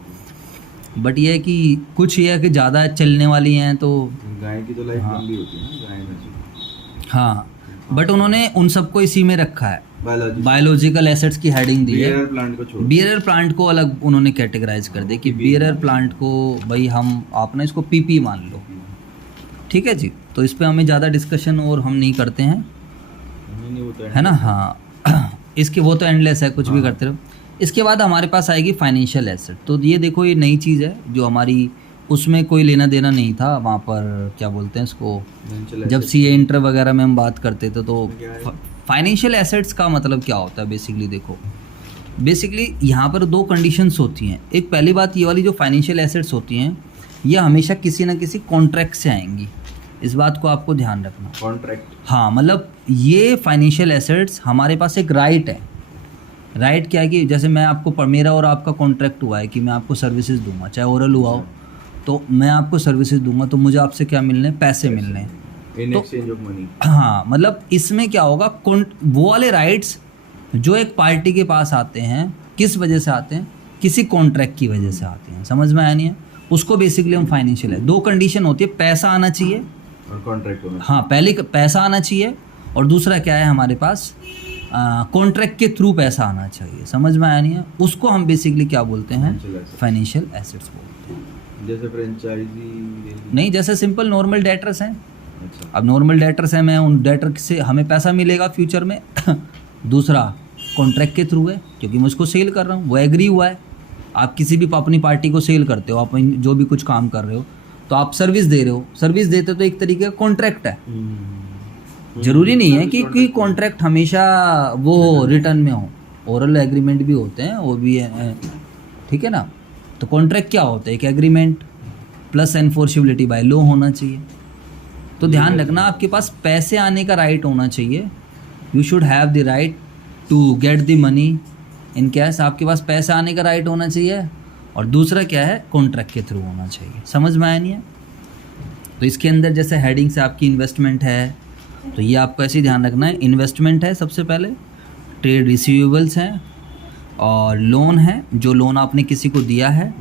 बट ये है कि कुछ ये है कि ज़्यादा चलने वाली हैं तो गाय की तो लाइफ लंबी होती है ना, गाय भैंस। हाँ, बट उन्होंने उन सबको इसी में रखा है, बायोलॉजिकल एसेट्स की हेडिंग दी है। बियरर प्लांट को छोड़, बियरर प्लांट को अलग उन्होंने कैटेगराइज कर दिया कि बियरर प्लांट को भाई आप ना इसको PP मान लो। ठीक है जी, तो इस पे हमें ज़्यादा डिस्कशन और हम नहीं करते हैं, है ना। हाँ इसके वो तो एंडलेस है, कुछ भी करते रहो। इसके बाद हमारे पास आएगी फाइनेंशियल एसेट। तो ये देखो ये नई चीज़ है जो हमारी, उसमें कोई लेना देना नहीं था वहाँ पर, क्या बोलते हैं इसको, जब CA इंटर वगैरह में हम बात करते थे। तो फाइनेंशियल एसेट्स का मतलब क्या होता है, बेसिकली देखो, बेसिकली यहाँ पर दो कंडीशंस होती हैं। एक पहली बात ये वाली जो फाइनेंशियल एसेट्स होती हैं ये हमेशा किसी ना किसी कॉन्ट्रैक्ट से आएंगी, इस बात को आपको ध्यान रखना। कॉन्ट्रैक्ट, हाँ, मतलब ये फाइनेंशियल एसेट्स हमारे पास एक राइट है। राइट क्या है कि जैसे मैं आपको, मेरा और आपका कॉन्ट्रैक्ट हुआ है कि मैं आपको सर्विसेज दूंगा, चाहे ओरल हुआ हो, तो मैं आपको सर्विसेज दूंगा तो मुझे आपसे क्या मिलने, पैसे मिलने हैं, इन एक्सचेंज ऑफ मनी। हाँ, मतलब इसमें क्या होगा, वो वाले राइट्स जो एक पार्टी के पास आते हैं, किस वजह से आते हैं, किसी कॉन्ट्रैक्ट की वजह से आते हैं, समझ में आया नहीं है, उसको बेसिकली हम फाइनेंशियल है। दो कंडीशन होती है, पैसा आना चाहिए और कॉन्ट्रैक्ट होना। हाँ, पहले पैसा आना चाहिए, और दूसरा क्या है हमारे पास, कॉन्ट्रैक्ट के थ्रू पैसा आना चाहिए, समझ में आया नहीं है, उसको हम बेसिकली क्या बोलते हैं, फाइनेंशियल एसेट्स बोलते हैं। जैसे फ्रेंचाइजी नहीं, जैसे सिंपल नॉर्मल डेटर्स हैं। अच्छा, अब नॉर्मल डेटर्स हैं, मैं उन डेटर से हमें पैसा मिलेगा फ्यूचर में दूसरा कॉन्ट्रैक्ट के थ्रू है, क्योंकि मैं उसको सेल कर रहा हूँ, वो एग्री हुआ है। आप किसी भी अपनी पार्टी को सेल करते हो, आप जो भी कुछ काम कर रहे हो, तो आप सर्विस दे रहे हो, सर्विस देते हो तो एक तरीके का कॉन्ट्रैक्ट है। जरूरी नहीं है कि Service कोई contract कॉन्ट्रैक्ट हमेशा वो रिटर्न में हो, ओरल एग्रीमेंट भी होते हैं, वो भी है, ठीक है ना। तो कॉन्ट्रैक्ट क्या होता है? एक agreement plus enforceability by law होना चाहिए। तो ध्यान रखना, आपके पास पैसे आने का राइट होना चाहिए। You should have the right to get the money in cash. आपके पास पैसा आने का राइट होना चाहिए। और दूसरा क्या है? कॉन्ट्रैक्ट के थ्रू होना चाहिए। समझ में आया नहीं है? तो इसके अंदर जैसे हेडिंग से आपकी इन्वेस्टमेंट है, तो ये आपको ऐसे ही ध्यान रखना है। इन्वेस्टमेंट है सबसे पहले, ट्रेड रिसीवेबल्स हैं, और लोन है, जो लोन आपने किसी को दिया है,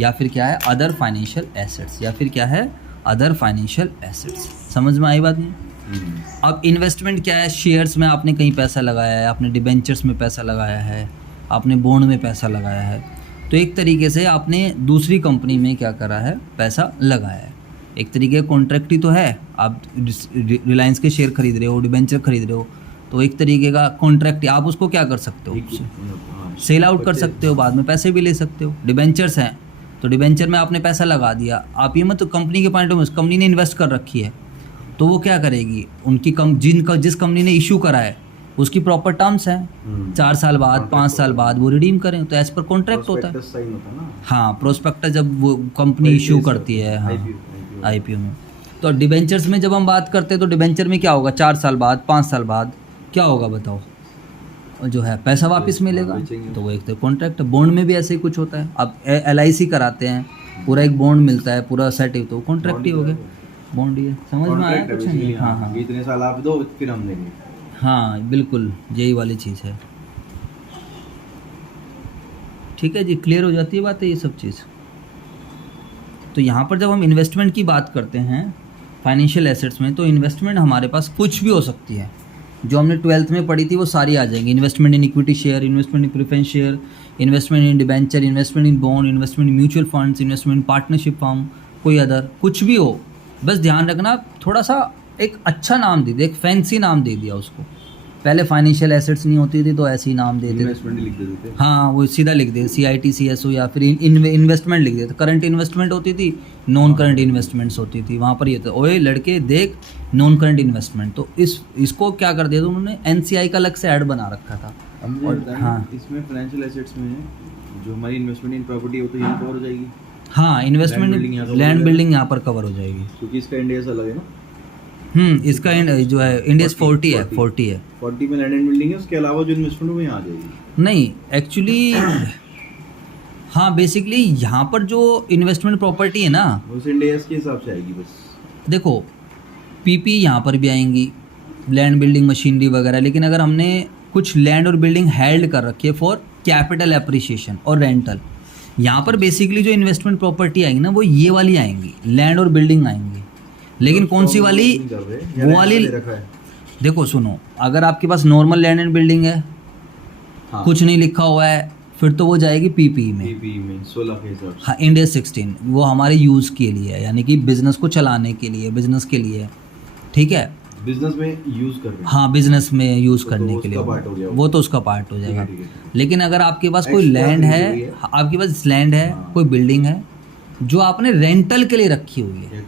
या फिर क्या है? अदर फाइनेंशियल एसेट्स, या फिर क्या है? Other financial assets. समझ में आई बात नहीं? अब इन्वेस्टमेंट क्या है? शेयर्स में आपने कहीं पैसा लगाया है, आपने डिबेंचर्स में पैसा लगाया है, आपने बॉन्ड में पैसा लगाया है। तो एक तरीके से आपने दूसरी कंपनी में क्या करा है? पैसा लगाया है। एक तरीके का कॉन्ट्रैक्ट ही तो है। आप रिलायंस के शेयर खरीद रहे हो, डिबेंचर खरीद रहे हो, तो एक तरीके का कॉन्ट्रैक्ट। आप उसको क्या कर सकते हो? सेल आउट कर सकते हो, बाद में पैसे भी ले सकते हो। डिबेंचर्स हैं, तो डिबेंचर में आपने पैसा लगा दिया। आप ये मत, कंपनी के पॉइंट ऑफ व्यू, कंपनी ने इन्वेस्ट कर रखी है, तो वो क्या करेगी? उनकी जिस कंपनी ने इशू करा है उसकी प्रॉपर टर्म्स हैं, 4 साल बाद, 5 साल बाद वो रिडीम करें, तो एज पर कॉन्ट्रैक्ट होता है। हाँ, प्रोस्पेक्टस जब वो कंपनी इशू करती है, हाँ, आईपीओ में। तो डिबेंचर्स में जब हम बात करते हैं, तो डिबेंचर में क्या होगा? 4 साल बाद, 5 साल बाद क्या होगा बताओ? जो है पैसा वापस मिलेगा, तो वो एक तो कॉन्ट्रैक्ट। बॉन्ड में भी ऐसे ही कुछ होता है। अब LIC कराते हैं, पूरा एक बॉन्ड मिलता है, पूरा सेट, तो कॉन्ट्रैक्ट ही हो गया, बॉन्ड ही है। समझ में आया कुछ नहीं? हाँ हाँ, इतने साल आप दो, फिर हम देंगे। हाँ बिल्कुल, यही वाली चीज़ है। ठीक है जी, क्लियर हो जाती है बात है ये सब चीज़। तो यहाँ पर जब हम इन्वेस्टमेंट की बात करते हैं फाइनेंशियल एसेट्स में, तो इन्वेस्टमेंट हमारे पास कुछ भी हो सकती है। जो हमने 12th में पढ़ी थी वो सारी आ जाएंगी। Investment in equity share, investment in preference share, investment in debenture, investment in bond, investment in mutual funds, investment in partnership firm, कोई अदर, कुछ भी हो। बस ध्यान रखना, थोड़ा सा एक अच्छा नाम दे दिया, एक फैंसी नाम दे दिया उसको। पहले फाइनेंशियल एसेट्स नहीं होती थी तो ऐसे ही नाम देते थे, इन्वेस्टमेंट लिख देते थे। हाँ वो सीधा लिख दे, CIT CSO, या फिर इन्वेस्टमेंट लिख देते। करंट इन्वेस्टमेंट होती थी, नॉन करंट इन्वेस्टमेंट्स होती थी। वहाँ पर ये तो ओए लड़के देख, नॉन करंट इन्वेस्टमेंट, तो इसको क्या कर दिया था उन्होंने? NCI का अलग से ऐड बना रखा था। और हाँ, इसमें फाइनेंशियल एसेट्स में जो हमारी इन्वेस्टमेंट इन प्रॉपर्टी है वो तो यहाँ कवर हो जाएगी। हाँ, इन्वेस्टमेंट लैंड बिल्डिंग यहाँ पर कवर हो जाएगी, क्योंकि इसका इंडिया से अलग है ना। इसका जो है इंडियस 40 है। 40 में लैंड एंड बिल्डिंग है, उसके अलावा जो इन्वेस्टमेंट वो यहाँ आ जाएगी। नहीं एक्चुअली हाँ, बेसिकली यहाँ पर जो इन्वेस्टमेंट प्रॉपर्टी है ना, उस इंडिया के हिसाब से आएगी। बस देखो PP यहाँ पर भी आएंगी, लैंड बिल्डिंग मशीनरी वगैरह। लेकिन अगर हमने कुछ लैंड और बिल्डिंग हेल्ड कर रखी है फॉर कैपिटल एप्रिसिएशन और रेंटल, यहाँ पर बेसिकली जो इन्वेस्टमेंट प्रॉपर्टी आएंगी ना, वो ये वाली आएंगी, लैंड और बिल्डिंग आएंगी। लेकिन कौन सी वाली? वो वाली। देखो सुनो, अगर आपके पास नॉर्मल लैंड एंड बिल्डिंग है, हाँ, कुछ नहीं लिखा हुआ है, फिर तो वो जाएगी PP में। 16 के हिसाब से। हाँ, इंडिया 16 वो हमारे यूज़ के लिए है, यानी कि बिजनेस को चलाने के लिए, बिजनेस के लिए, ठीक है, बिजनेस में यूज कर रहे हैं। हाँ बिजनेस में यूज़ करने के लिए, उसका part हो गया वो तो उसका पार्ट हो जाएगा। ठीक है। लेकिन अगर आपके पास कोई Extra लैंड है, खरीदी हुई है। आपके पास लैंड है, हाँ। कोई बिल्डिंग है जो आपने रेंटल के लिए रखी हुई है,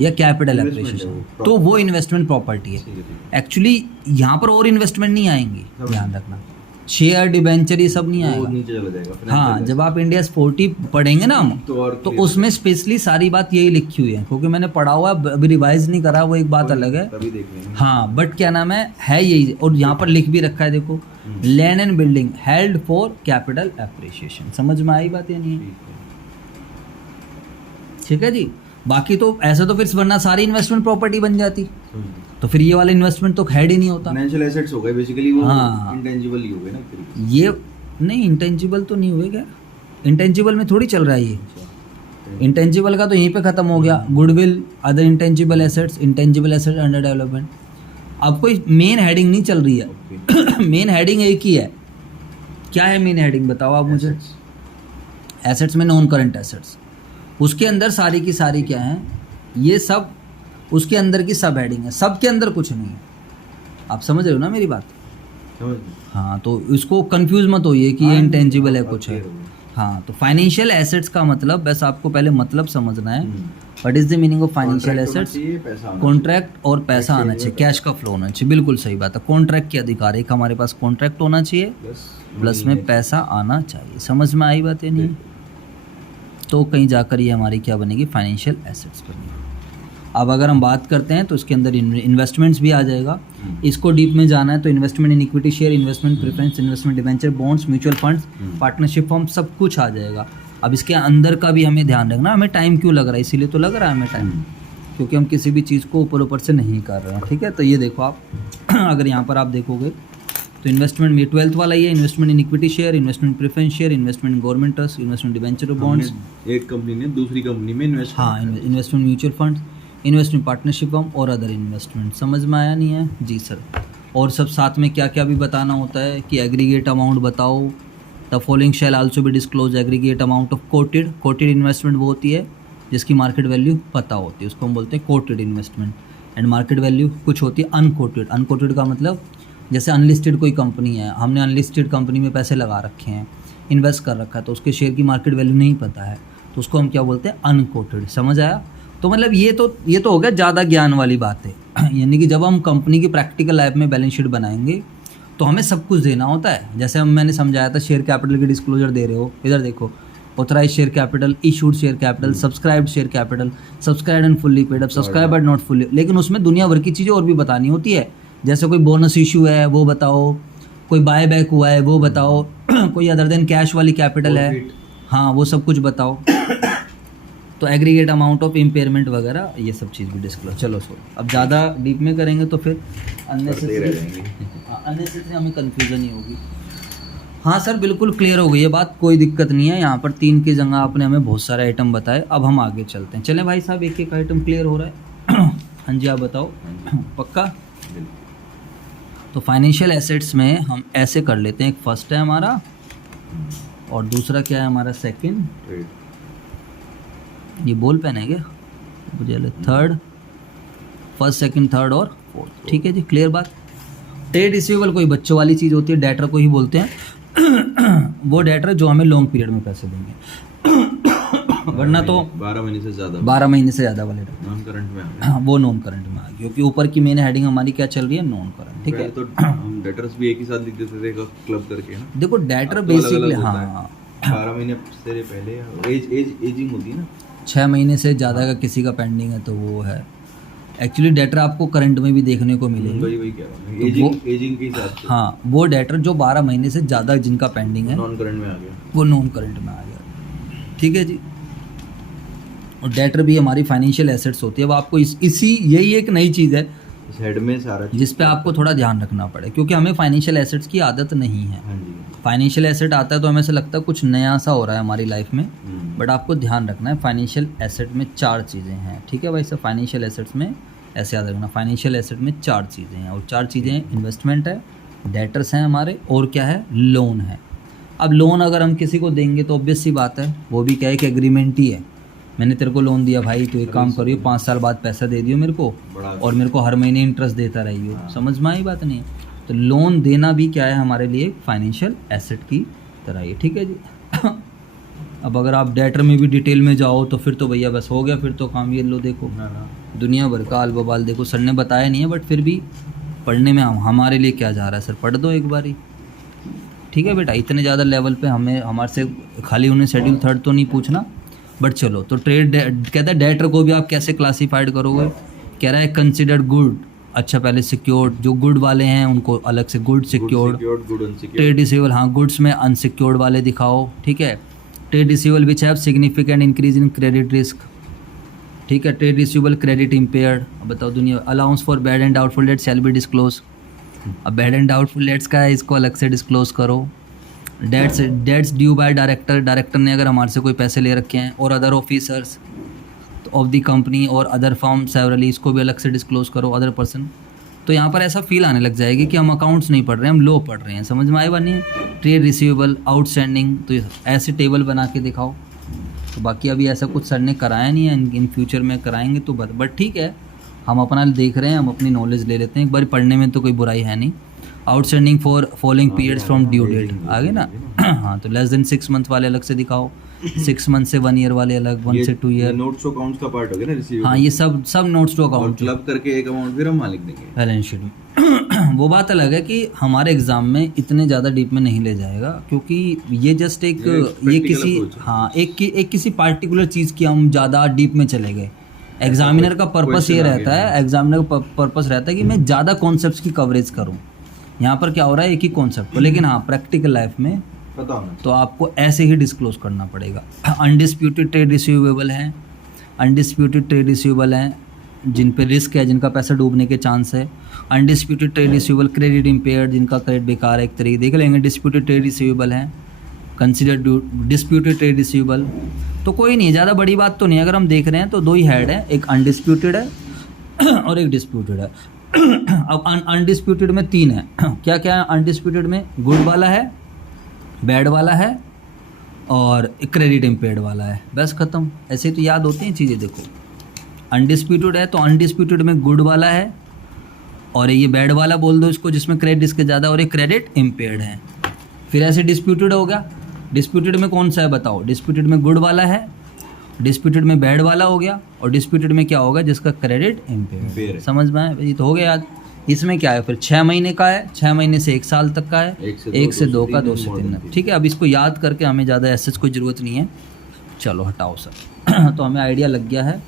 या कैपिटल एप्रिसिएशन, तो वो इन्वेस्टमेंट प्रॉपर्टी है। एक्चुअली यहाँ पर और इन्वेस्टमेंट नहीं आएंगी, ध्यान रखना। शेयर, डिबेंचर, ये सब नहीं वो आएगा। नीचे चला जाएगा। हाँ, जब आप इंडिया 40 पढ़ेंगे ना हम, तो तो उसमें स्पेशली सारी बात यही लिखी हुई है, क्योंकि मैंने पढ़ा हुआ है, अभी रिवाइज नहीं करा, वो एक बात अलग है। तभी देख लेंगे। हाँ, बट क्या नाम है यही। और यहाँ पर लिख भी रखा है, देखो, land and building held for capital appreciation. समझ में आई बात या नहीं? ठीक है जी। बाकी तो ऐसा तो फिर वरना सारी इन्वेस्टमेंट प्रॉपर्टी बन जाती, तो फिर ये वाला इन्वेस्टमेंट तो हेड ही नहीं होता। फाइनेंशियल एसेट्स हो गए बेसिकली, वो हाँ। इंटेंजिबल ही हो गए ना एक तरीके से। ये नहीं, इंटेंजिबल तो नहीं हुए क्या? इंटेंजिबल में थोड़ी चल रहा है ये। इंटेंजिबल का तो यहीं पे खत्म हो गया। Goodwill, other intangible assets, intangible asset under development. अब कोई मेन हेडिंग नहीं चल रही है। मेन हेडिंग एक ही है। क्या है मेन हेडिंग बताओ आप मुझे? एसेट्स में नॉन करंट एसेट्स, उसके अंदर सारी की सारी क्या है, ये सब उसके अंदर की सब हेडिंग है, सब के अंदर कुछ नहीं है। आप समझ रहे हो ना मेरी बात? समझ। हाँ, तो इसको कंफ्यूज मत होइए कि ये इंटेंजिबल है कुछ है। हाँ, तो फाइनेंशियल एसेट्स का मतलब बस आपको पहले मतलब समझना है। What is the meaning of financial assets? Contract और पैसा आना चाहिए, कैश का फ्लो होना चाहिए, बिल्कुल सही बात है। कॉन्ट्रैक्ट के अधिकार, एक हमारे पास कॉन्ट्रैक्ट होना चाहिए, प्लस में पैसा आना चाहिए। समझ में आई बात है नहीं? तो कहीं जाकर ये हमारी क्या बनेगी? फाइनेंशियल एसेट्स बनेगी। अब अगर हम बात करते हैं तो इसके अंदर इन्वेस्टमेंट्स भी आ जाएगा। इसको डीप में जाना है तो investment in equity share, investment preference, investment debenture, bonds, mutual funds, partnership firm, सब कुछ आ जाएगा। अब इसके अंदर का भी हमें ध्यान रखना। हमें टाइम क्यों लग रहा है? इसीलिए तो लग रहा है हमें टाइम, क्योंकि हम किसी भी चीज़ को ऊपर ऊपर से नहीं कर रहे हैं। ठीक है, तो ये देखो आप अगर यहाँ पर आप देखोगे तो इन्वेस्टमेंट में 12th वाला ही है, investment in equity share, investment preference share, investment in government trust, investment debenture bonds. एक कंपनी ने दूसरी कंपनी में इन्वेस्ट, हाँ, investment mutual fund, investment partnership firm और अदर इन्वेस्टमेंट। समझ में आया नहीं है? जी सर। और सब साथ में क्या क्या भी बताना होता है कि एग्रीगेट अमाउंट बताओ। The following shall also be disclose aggregate amount of coated investment वो होती है जिसकी मार्केट वैल्यू पता होती है, उसको हम बोलते हैं coated investment. And market value कुछ होती है अनकोटेड। अनकोटेड का मतलब जैसे अनलिस्टेड कोई कंपनी है, हमने अनलिस्टेड कंपनी में पैसे लगा रखे हैं, इन्वेस्ट कर रखा है, तो उसके शेयर की मार्केट वैल्यू नहीं पता है, तो उसको हम क्या बोलते हैं? अनकोटेड। समझ आया? तो मतलब ये तो हो गया ज़्यादा ज्ञान वाली बात है। यानी कि जब हम कंपनी की प्रैक्टिकल लाइफ में बैलेंस शीट बनाएंगे तो हमें सब कुछ देना होता है। जैसे मैंने समझाया था, शेयर कैपिटल की डिस्क्लोजर दे रहे हो, इधर देखो, authorise share capital, issued share capital, subscribed share capital, subscribed and fully paid up, subscribe but not fully. लेकिन उसमें दुनिया भर की चीज़ें और भी बतानी होती है। जैसे कोई बोनस इशू है वो बताओ, कोई बाय बैक हुआ है वो बताओ, कोई अदर देन कैश वाली कैपिटल है, हाँ वो सब कुछ बताओ। तो एग्रीगेट अमाउंट ऑफ इम्पेयरमेंट वगैरह ये सब चीज़ भी डिस्क्लोज। चलो सो अब ज़्यादा डीप में करेंगे तो फिर अननेसेसरी हमें कन्फ्यूजन ही होगी। हाँ सर, बिल्कुल क्लियर हो गई ये बात, कोई दिक्कत नहीं है। यहाँ पर 3 की जगह आपने हमें बहुत सारे आइटम बताए। अब हम आगे चलते हैं। चलें भाई साहब, एक एक आइटम क्लियर हो रहा है? हाँ जी, आप बताओ। पक्का? तो फाइनेंशियल एसेट्स में हम ऐसे कर लेते हैं, एक फर्स्ट है हमारा और दूसरा क्या है हमारा? सेकंड। ये बॉल पेन है क्या? मुझे थर्ड, फर्स्ट, सेकंड, थर्ड और फोर्थ। ठीक है जी, क्लियर बात। ट्रेड रिसीवेबल कोई बच्चों वाली चीज़ होती है, डेटर को ही बोलते हैं। वो डेटर जो हमें लॉन्ग पीरियड में पैसे देंगे, वरना तो 12 महीने से ज़्यादा, 12 महीने से ज़्यादा वाले नॉन करंट में हाँ, वो नॉन करंट में आ गया, क्योंकि ऊपर की मेन हेडिंग हमारी क्या चल रही है? Non current. ठीक है, तो हम डेटर्स भी एक ही साथ लिख देते थे क्लब करके ना। देखो डेटर बेसिकली हाँ 12 महीने से पहले एजिंग होती है ना, 6 महीने से ज़्यादा का किसी का पेंडिंग है तो वो है। एक्चुअली डेटर आपको करंट में भी देखने को मिलेगी। वही कह रहा हूँ, एजिंग के हिसाब से। हाँ, वो डेटर जो 12 महीने से ज़्यादा जिनका पेंडिंग है नॉन करंट में आ गया, वो नॉन करंट में आ गया। ठीक है जी। और डेटर भी हमारी फाइनेंशियल एसेट्स होती है। अब आपको यही एक नई चीज़ है इस हेड में सारा जिस पे आपको थोड़ा ध्यान रखना पड़े, क्योंकि हमें फाइनेंशियल एसेट्स की आदत नहीं है। हाँ जी। फाइनेंशियल एसेट आता है तो हमें ऐसा लगता है कुछ नया सा हो रहा है हमारी लाइफ में, बट आपको ध्यान रखना है फाइनेंशियल एसेट में 4 चीज़ें हैं। ठीक है भाई साहब, फाइनेंशियल एसेट्स में ऐसे याद रखना, फाइनेंशियल एसेट में 4 चीज़ें हैं, और 4 चीज़ें इन्वेस्टमेंट है, डेटर्स हैं हमारे, और क्या है? लोन है। अब लोन अगर हम किसी को देंगे तो ऑब्वियस सी बात है, वो भी क्या है कि एग्रीमेंट ही है। मैंने तेरे को लोन दिया भाई, तो एक काम करियो 5 साल बाद पैसा दे दियो मेरे को, और मेरे को हर महीने इंटरेस्ट देता रहियो। समझ में आई बात नहीं है? तो लोन देना भी क्या है हमारे लिए? फाइनेंशियल एसेट की तरह ही। ठीक है जी। अब अगर आप डेटर में भी डिटेल में जाओ तो फिर तो भैया बस हो गया, फिर तो काम। ये लो देखो, दुनिया भर का आल बबाल देखो। सर ने बताया नहीं है, बट फिर भी पढ़ने में हमारे लिए क्या जा रहा है? सर पढ़ दो एक बारी। ठीक है बेटा, इतने ज़्यादा लेवल पे हमारे से खाली उन्हें शेड्यूल 3 तो नहीं पूछना, बट चलो। तो ट्रेड कहता है डेटर को भी आप कैसे क्लासीफाइड करोगे? कह रहा है कंसिडर्ड गुड। अच्छा, पहले सिक्योर्ड, जो गुड वाले हैं उनको अलग से गुड सिक्योर्ड, ट्रेड रिसीवेबल, हाँ गुड्स में अनसिक्योर्ड वाले दिखाओ। ठीक है, trade receivable which have significant increase in credit risk. ठीक है, ट्रेड रिसीवेबल क्रेडिट इम्पेयर्ड। अब बताओ दुनिया। Allowance for bad and doubtful debts shell be disclose. अब बैड एंड डाउटफुल डेट्स का है, इसको अलग से डिस्क्लोज करो। डेट्स ड्यू बाय डायरेक्टर ने अगर हमारे से कोई पैसे ले रखे हैं, और other officers of the company और अदर फर्म सेवरली, इसको भी अलग से डिस्क्लोज करो। अदर पर्सन, तो यहाँ पर ऐसा फील आने लग जाएगी कि हम अकाउंट्स नहीं पढ़ रहे हैं, हम लो पढ़ रहे हैं। समझ में आए बात नहीं? ट्रेड रिसीवेबल, आउटस्टैंडिंग, तो ऐसे टेबल बना के दिखाओ। तो बाकी अभी ऐसा कुछ सर ने कराया नहीं है, इन फ्यूचर में कराएंगे तो बट ठीक है, हम अपना देख रहे हैं, हम अपनी नॉलेज ले लेते हैं एक बार। पढ़ने में तो कोई बुराई है नहीं। आउटस्टैंडिंग फॉर फॉलोइंग हाँ, पीरियड्स हाँ, फ्रॉम ड्यू aging, डेट आगे ना aging, हाँ, तो लेस देन 6 मंथ वाले अलग से दिखाओ, 6 मंथ से 1 ईयर वाले अलग, 1 से 2 ईयर। नोट्स अकाउंट्स का पार्ट हो गया ना रिसीव। हाँ, ये सब सब नोट्स टू और अकाउंट क्लब करके एक अमाउंट फिर हम मालिक देंगे। बैलेंस शीट में वो बात अलग है कि हमारे एग्जाम में इतने ज़्यादा डीप में नहीं ले जाएगा, क्योंकि ये जस्ट एक ये ये practical किसी approach है। हाँ एक किसी पार्टिकुलर चीज़ की हम ज़्यादा डीप में चले गए। एग्जामिनर का पर्पस ये question आ रहता गया। है, एग्जामिनर का पर्पस रहता है कि मैं ज़्यादा कॉन्सेप्ट्स की कवरेज करूँ। यहाँ पर क्या हो रहा है, एक ही कॉन्सेप्ट को, लेकिन हाँ प्रैक्टिकल लाइफ में पता होना तो आपको ऐसे ही डिस्क्लोज करना पड़ेगा। अनडिस्प्यूटेड ट्रेड रिसीवेबल हैं, अनडिस्प्यूटेड ट्रेड रिसीवेबल हैं जिन पे रिस्क है, जिनका पैसा डूबने के चांस है। Undisputed trade receivable credit impaired, जिनका क्रेडिट बेकार है, एक तरीके देख लेंगे। डिस्प्यूटेड ट्रेड रिसीवेबल हैं, कंसिडर डिस्प्यूटेड ट्रेड रिसीवेबल। तो कोई नहीं, ज़्यादा बड़ी बात तो नहीं है। अगर हम देख रहे हैं तो दो ही हेड है, एक अनडिस्प्यूटेड है और एक डिस्प्यूटेड है। अब अनडिस्प्यूटेड में 3 है। क्या क्या है अनडिस्प्यूटेड में? गुड वाला है, बैड वाला है और क्रेडिट इम्पेयर्ड वाला है, बस ख़त्म। ऐसे तो याद होती हैं चीज़ें। देखो अनडिस्प्यूटेड है तो अनडिस्प्यूटेड में गुड वाला है, और ये बैड वाला बोल दो इसको जिसमें क्रेडिट इसके ज़्यादा, और ये क्रेडिट इम्पेयर्ड है। फिर ऐसे डिस्प्यूटेड हो गया। डिस्प्यूटेड में कौन सा है बताओ? डिस्प्यूटेड में गुड वाला है, डिस्प्यूटेड में बैड वाला हो गया, और डिस्प्यूटेड में क्या होगा? जिसका क्रेडिट इम्पेयर्ड। समझ में आया? ये तो हो गया याद। इसमें क्या है फिर? 6 महीने का है, 6 महीने से 1 साल तक का है, 1 से 2 का, 2 से 3 का। ठीक है, अब इसको याद करके हमें ज़्यादा ऐसे कोई ज़रूरत नहीं है। चलो हटाओ सर। तो हमें आइडिया लग गया है,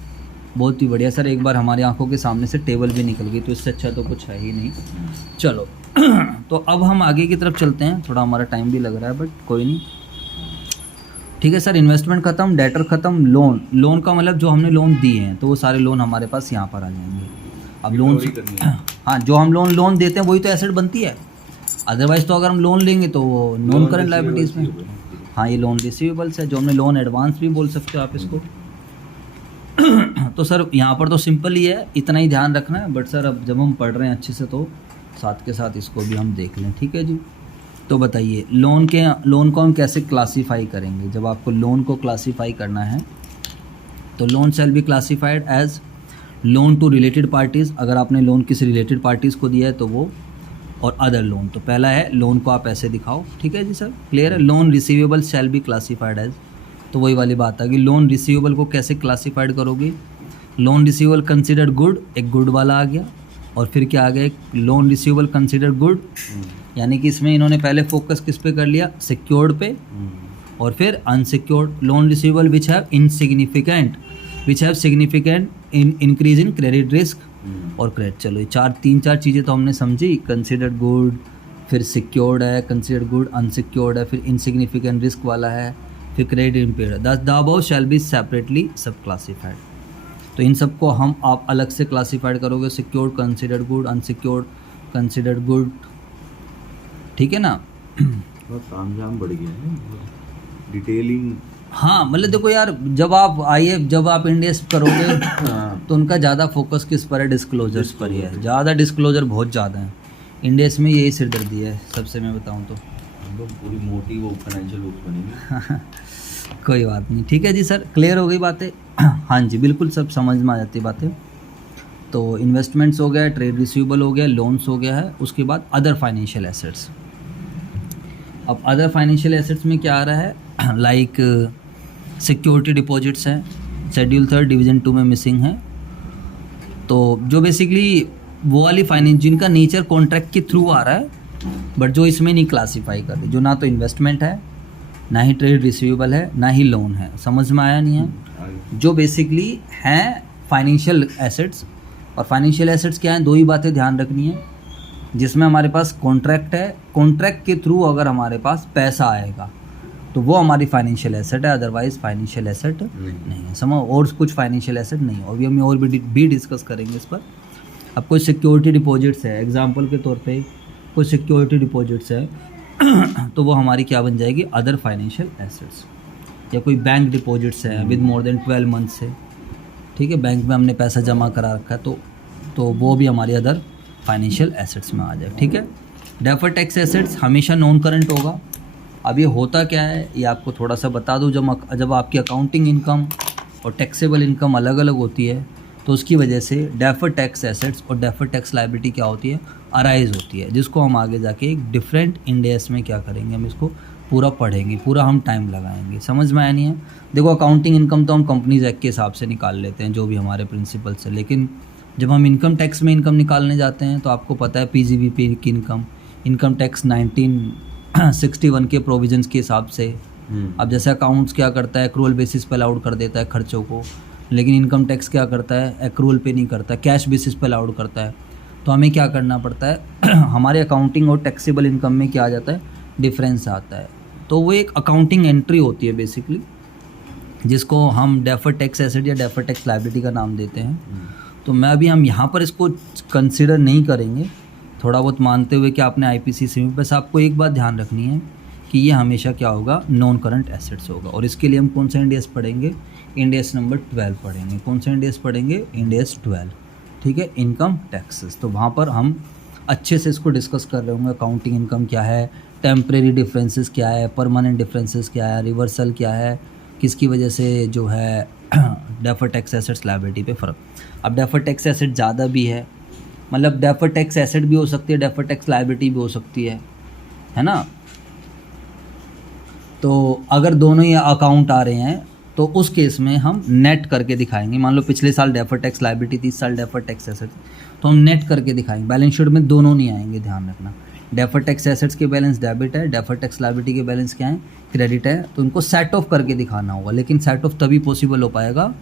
बहुत ही बढ़िया सर। एक बार हमारी आंखों के सामने से टेबल भी निकल गई, तो इससे अच्छा तो कुछ है ही नहीं। चलो तो अब हम आगे की तरफ चलते हैं। थोड़ा हमारा टाइम भी लग रहा है बट कोई नहीं, ठीक है सर। इन्वेस्टमेंट खत्म, डेटर खत्म, लोन। लोन का मतलब जो हमने लोन दिए हैं तो वो सारे लोन हमारे पास यहाँ पर आ जाएंगे। अब लोन हाँ, जो हम लोन देते हैं वही तो एसेट बनती है। अदरवाइज तो अगर हम लोन लेंगे तो वो नॉन करंट लायबिलिटीज़ में। हाँ, ये लोन रिसीवेबल्स है, जो हमने लोन एडवांस भी बोल सकते हो आप इसको। तो सर यहाँ पर तो सिंपल ही है, इतना ही ध्यान रखना है। बट सर अब जब हम पढ़ रहे हैं अच्छे से तो साथ के साथ इसको भी हम देख लें, ठीक है जी। तो बताइए लोन को हम कैसे क्लासीफाई करेंगे? जब आपको लोन को क्लासीफाई करना है तो loan shall be classified as loan to related parties. अगर आपने लोन किसी रिलेटेड पार्टीज़ को दिया है तो वो, और अदर लोन। तो पहला है लोन को आप ऐसे दिखाओ, ठीक है जी सर, क्लियर है। Loan receivable shall be classified as, तो वही वाली बात आ गई। लोन रिसीवेबल को कैसे क्लासीफाइड करोगे? लोन रिसीवेबल कंसिडर्ड गुड, एक गुड वाला आ गया, और फिर क्या आ गया? एक लोन रिसीवेबल कंसिडर्ड गुड, यानी कि इसमें इन्होंने पहले फोकस किस पे कर लिया? सिक्योर्ड पे, और फिर unsecured. Loan receivable which have insignificant, which have significant increase in credit risk और क्रेडिट। चलो ये 3-4 चीज़ें तो हमने समझी। कंसिडर्ड गुड, फिर सिक्योर्ड है, कंसिडर्ड गुड, अनसिक्योर्ड है, फिर इनसिग्निफिकेंट रिस्क वाला है, फिर credit impaired. The above shall be separately सब क्लासीफाइड। तो इन सबको आप अलग से क्लासीफाइड करोगे, secured, considered good, unsecured, considered good, ठीक है ना। बहुत तामझाम बढ़ गया है, डिटेलिंग। हाँ मतलब देखो यार, जब आप इंडेस करोगे तो उनका ज़्यादा फोकस किस पर है? डिस्क्लोजर्स पर ही है। ज़्यादा डिस्क्लोजर बहुत ज़्यादा है इंडेस में, यही सिरदर्दी है सबसे, मैं बताऊँ तो। हम लोग पूरी मोटी वो फाइनेंशियल बुक्स बनेंगे। कोई बात नहीं, ठीक है जी सर, क्लियर हो गई बातें। हाँ जी बिल्कुल, सब समझ में आ जाती बातें। तो इन्वेस्टमेंट्स हो गया, ट्रेड रिसीवेबल हो गया, लोन्स हो गया है, उसके बाद अदर फाइनेंशियल एसेट्स। अब अदर फाइनेंशियल एसेट्स में क्या आ रहा है? लाइक सिक्योरिटी डिपॉजिट्स हैं, शेड्यूल 3 डिवीज़न 2 में मिसिंग है। तो जो बेसिकली वो वाली फाइनेंस जिनका नेचर कॉन्ट्रैक्ट के थ्रू आ रहा है, बट जो इसमें नहीं क्लासीफाई कर रही, जो ना तो इन्वेस्टमेंट है, ना ही ट्रेड रिसीवेबल है, ना ही लोन है। समझ में आया नहीं है? जो बेसिकली हैं फाइनेंशियल एसेट्स। और फाइनेंशियल एसेट्स क्या हैं? 2 ही बातें ध्यान रखनी है, जिसमें हमारे पास कॉन्ट्रैक्ट है, कॉन्ट्रैक्ट के थ्रू अगर हमारे पास पैसा आएगा तो वो हमारी फाइनेंशियल एसेट है, अदरवाइज फाइनेंशियल एसेट नहीं है। समझो, और कुछ फाइनेंशियल एसेट नहीं है। अभी हम और भी डिस्कस करेंगे इस पर। अब कोई सिक्योरिटी डिपॉजिट्स है, एग्जांपल के तौर पे कोई सिक्योरिटी डिपॉजिट्स है तो वो हमारी क्या बन जाएगी? Other financial assets. या कोई बैंक डिपॉजिट्स है विद मोर देन 12 मंथ से, ठीक है, बैंक में हमने पैसा जमा करा रखा है, तो वो भी हमारी अदर फाइनेंशियल एसेट्स में आ जाए, ठीक है। डेफर्ड टैक्स एसेट्स हमेशा नॉन करंट होगा। अब ये होता क्या है, ये आपको थोड़ा सा बता दूं। जब आपकी अकाउंटिंग इनकम और टैक्सेबल इनकम अलग अलग होती है तो उसकी वजह से डेफर्ड टैक्स एसेट्स और डेफर्ड टैक्स लायबिलिटी क्या होती है, अराइज होती है, जिसको हम आगे जाके एक डिफरेंट इंड एस में क्या करेंगे, हम इसको पूरा पढ़ेंगे, पूरा हम टाइम लगाएंगे। समझ में आया नहीं है? देखो अकाउंटिंग इनकम तो हम कंपनीज एक्ट के हिसाब से निकाल लेते हैं, जो भी हमारे प्रिंसिपल्स है, लेकिन जब हम इनकम टैक्स में इनकम निकालने जाते हैं तो आपको पता है पीजीबीपी की इनकम टैक्स 1961 के प्रोविजंस के हिसाब से। अब जैसे अकाउंट्स क्या करता है, एक्रूअल बेसिस पे अलाउड कर देता है खर्चों को, लेकिन इनकम टैक्स क्या करता है, एक्रूअल पे नहीं करता, कैश बेसिस पे अलाउड करता है। तो हमें क्या करना पड़ता है हमारे अकाउंटिंग और टैक्सेबल इनकम में क्या आ जाता है, डिफरेंस आता है। तो वो एक अकाउंटिंग एंट्री होती है बेसिकली, जिसको हम डेफर्ड टैक्स एसेट या डेफर्ड टैक्स लायबिलिटी का नाम देते हैं। तो मैं अभी हम यहाँ पर इसको कंसिडर नहीं करेंगे, थोड़ा बहुत मानते हुए कि आपने आईपीसीसी में, बस आपको एक बात ध्यान रखनी है कि ये हमेशा क्या होगा, नॉन करंट एसेट्स होगा। और इसके लिए हम कौन सा इंड एस पढ़ेंगे, इंड एस नंबर 12 पढ़ेंगे। कौन सा इंड एस पढ़ेंगे, इंड एस 12, ठीक है, इनकम टैक्सेस। तो वहाँ पर हम अच्छे से इसको डिस्कस कर रहे होंगे, अकाउंटिंग इनकम क्या है, टेम्परेरी डिफरेंसेस क्या है, परमानेंट डिफरेंसेस क्या है, रिवर्सल क्या है, किसकी वजह से जो है डेफर्ड टैक्स एसेट्स लायबिलिटी पे फ़र्क। अब डेफर्ड टैक्स एसेट ज़्यादा भी है, मतलब डेफर्ड टैक्स एसेट भी हो सकती है, डेफर्ड टैक्स लायबिलिटी भी हो सकती है ना। तो अगर दोनों ही अकाउंट आ रहे हैं तो उस केस में हम नेट करके दिखाएंगे। मान लो पिछले साल डेफर्ड टैक्स लायबिलिटी थी, इस साल डेफर्ड टैक्स एसेट, तो हम नेट करके दिखाएंगे। बैलेंस शीट में दोनों नहीं आएंगे, ध्यान रखना। डेफर्ड टैक्स एसेट्स के बैलेंस डेबिट है, डेफर्ड टैक्स लायबिलिटी के बैलेंस क्या है, क्रेडिट है। तो इनको सेट ऑफ करके दिखाना होगा, लेकिन सेट ऑफ तभी पॉसिबल हो पाएगा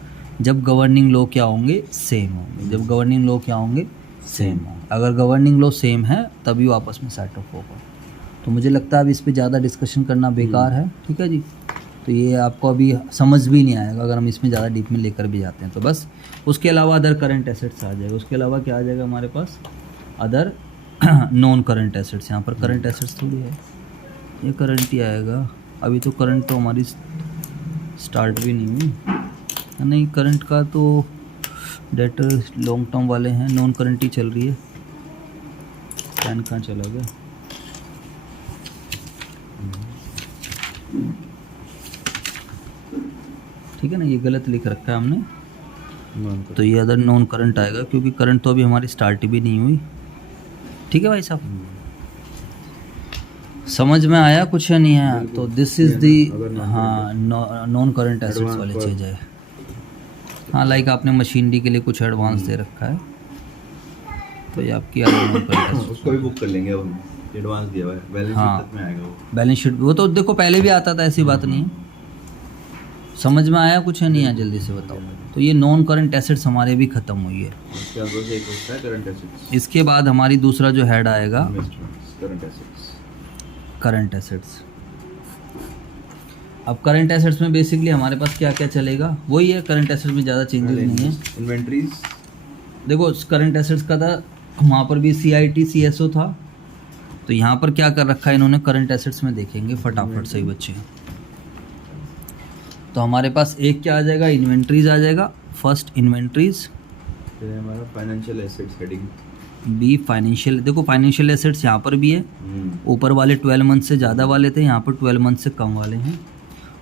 जब गवर्निंग लॉ क्या होंगे, सेम होंगे। जब गवर्निंग लॉ क्या होंगे, सेम होंगे। अगर गवर्निंग लॉ सेम है तभी वो आपस में सेट ऑफ होगा। तो मुझे लगता है अब इस पर ज़्यादा डिस्कशन करना बेकार है, ठीक है जी। तो ये आपको अभी समझ भी नहीं आएगा अगर हम इसमें ज़्यादा डीप में लेकर भी जाते हैं तो बस। उसके अलावा अदर करंट एसेट्स आ जाएगा, उसके अलावा क्या आ जाएगा हमारे पास, अदर नॉन करंट एसेट्स। यहाँ पर करंट एसेट्स थोड़ी है, ये करंट ही आएगा। अभी तो करंट तो हमारी स्टार्ट भी नहीं हुई, नहीं करंट का तो डेटर लॉन्ग टर्म वाले हैं, नॉन करंट ही चल रही है। पेन कहाँ चला गया, ठीक है ना, ये गलत लिख रखा है हमने। तो ये अदर नॉन करंट आएगा क्योंकि करंट तो अभी हमारी स्टार्ट भी नहीं हुई, ठीक है भाई साहब। समझ में आया कुछ या नहीं आया? तो दिस इज दी, हाँ, नॉन करंट एसेट्स वाली चीज़ है। हाँ, लाइक आपने मशीनरी के लिए कुछ एडवांस दे रखा है, तो ये आपकी नॉन करंट एसेट्स, उसको भी बुक कर लेंगे अब, एडवांस दिया हुआ है, बैलेंस शीट तक में आएगा वो। बैलेंस शीट वो तो देखो पहले भी आता था, ऐसी बात नहीं है। समझ में आया कुछ है नहीं आया, जल्दी से बताओ। तो ये नॉन करंट एसेट्स हमारे भी ख़त्म हुई है। उसके बाद एक होता है करंट एसेट्स। इसके बाद हमारी दूसरा जो हेड आएगा करंट एसेट्स। Current assets. अब करंट एसेट्स में बेसिकली हमारे पास क्या क्या चलेगा, वही है। करंट एसेट्स में ज़्यादा चेंजेस नहीं है। इन्वेंट्रीज, देखो करंट एसेट्स का था, वहाँ पर भी CIT CSO था, तो यहाँ पर क्या कर रखा है इन्होंने करंट एसेट्स में, देखेंगे फटाफट सही बच्चे। तो हमारे पास एक क्या आ जाएगा, इन्वेंट्रीज आ जाएगा। फर्स्ट इन्वेंट्रीज, फिर हमारा financial assets heading, be financial. देखो फाइनेंशियल एसेट्स यहाँ पर भी है, ऊपर वाले 12 मंथ से ज़्यादा वाले थे, यहाँ पर 12 मंथ से कम वाले हैं।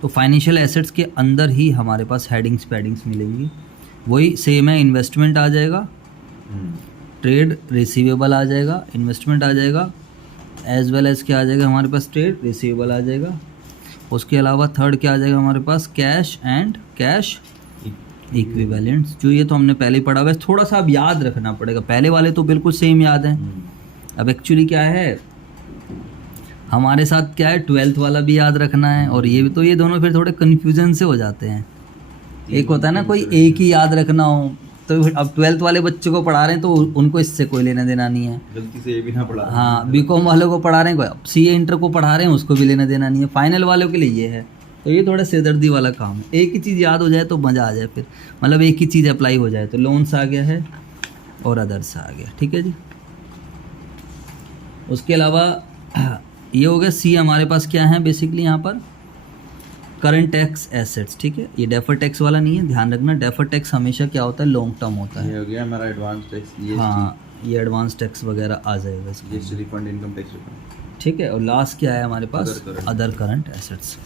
तो फाइनेंशियल एसेट्स के अंदर ही हमारे पास हेडिंग्स पैडिंग्स मिलेंगी, वही सेम है। इन्वेस्टमेंट आ जाएगा, ट्रेड रिसीवेबल आ जाएगा, इन्वेस्टमेंट आ जाएगा, एज वेल एज क्या आ जाएगा हमारे पास, ट्रेड रिसीवेबल आ जाएगा। उसके अलावा थर्ड क्या आ जाएगा हमारे पास, कैश एंड कैश इक्विवेलेंट्स, जो ये तो हमने पहले ही पढ़ा हुआ है। थोड़ा सा अब याद रखना पड़ेगा, पहले वाले तो बिल्कुल सेम याद हैं। अब एक्चुअली क्या है हमारे साथ, क्या है 12th वाला भी याद रखना है और ये भी, तो ये दोनों फिर थोड़े कन्फ्यूजन से हो जाते हैं। एक होता है ना कोई एक ही याद रखना हो, तो अब 12th वाले बच्चों को पढ़ा रहे हैं तो उनको इससे कोई लेना देना नहीं है, गलती से ये भी ना पढ़ा। हाँ, BCom वालों को पढ़ा रहे हैं, CA इंटर को पढ़ा रहे हैं, उसको भी लेना देना नहीं है। फाइनल वालों के लिए ये है, तो ये थोड़ा सिरदर्दी वाला काम है। एक ही चीज़ याद हो जाए तो मज़ा आ जाए, फिर मतलब एक ही चीज़ अप्लाई हो जाए। तो लोन्स आ गया है और अदर्स आ गया, ठीक है जी। उसके अलावा ये हो गया C। हमारे पास क्या है बेसिकली यहाँ पर, करंट टैक्स एसेट्स, ठीक है। ये डेफर टैक्स वाला नहीं है, ध्यान रखना। डेफर टैक्स हमेशा क्या होता है, लॉन्ग टर्म होता है। ये हो गया हमारा एडवांस टैक्स, हाँ, ये एडवांस टैक्स वगैरह आ जाएगा इसमें, GST refund, income tax refund, ठीक है। और लास्ट क्या है हमारे पास, other current assets.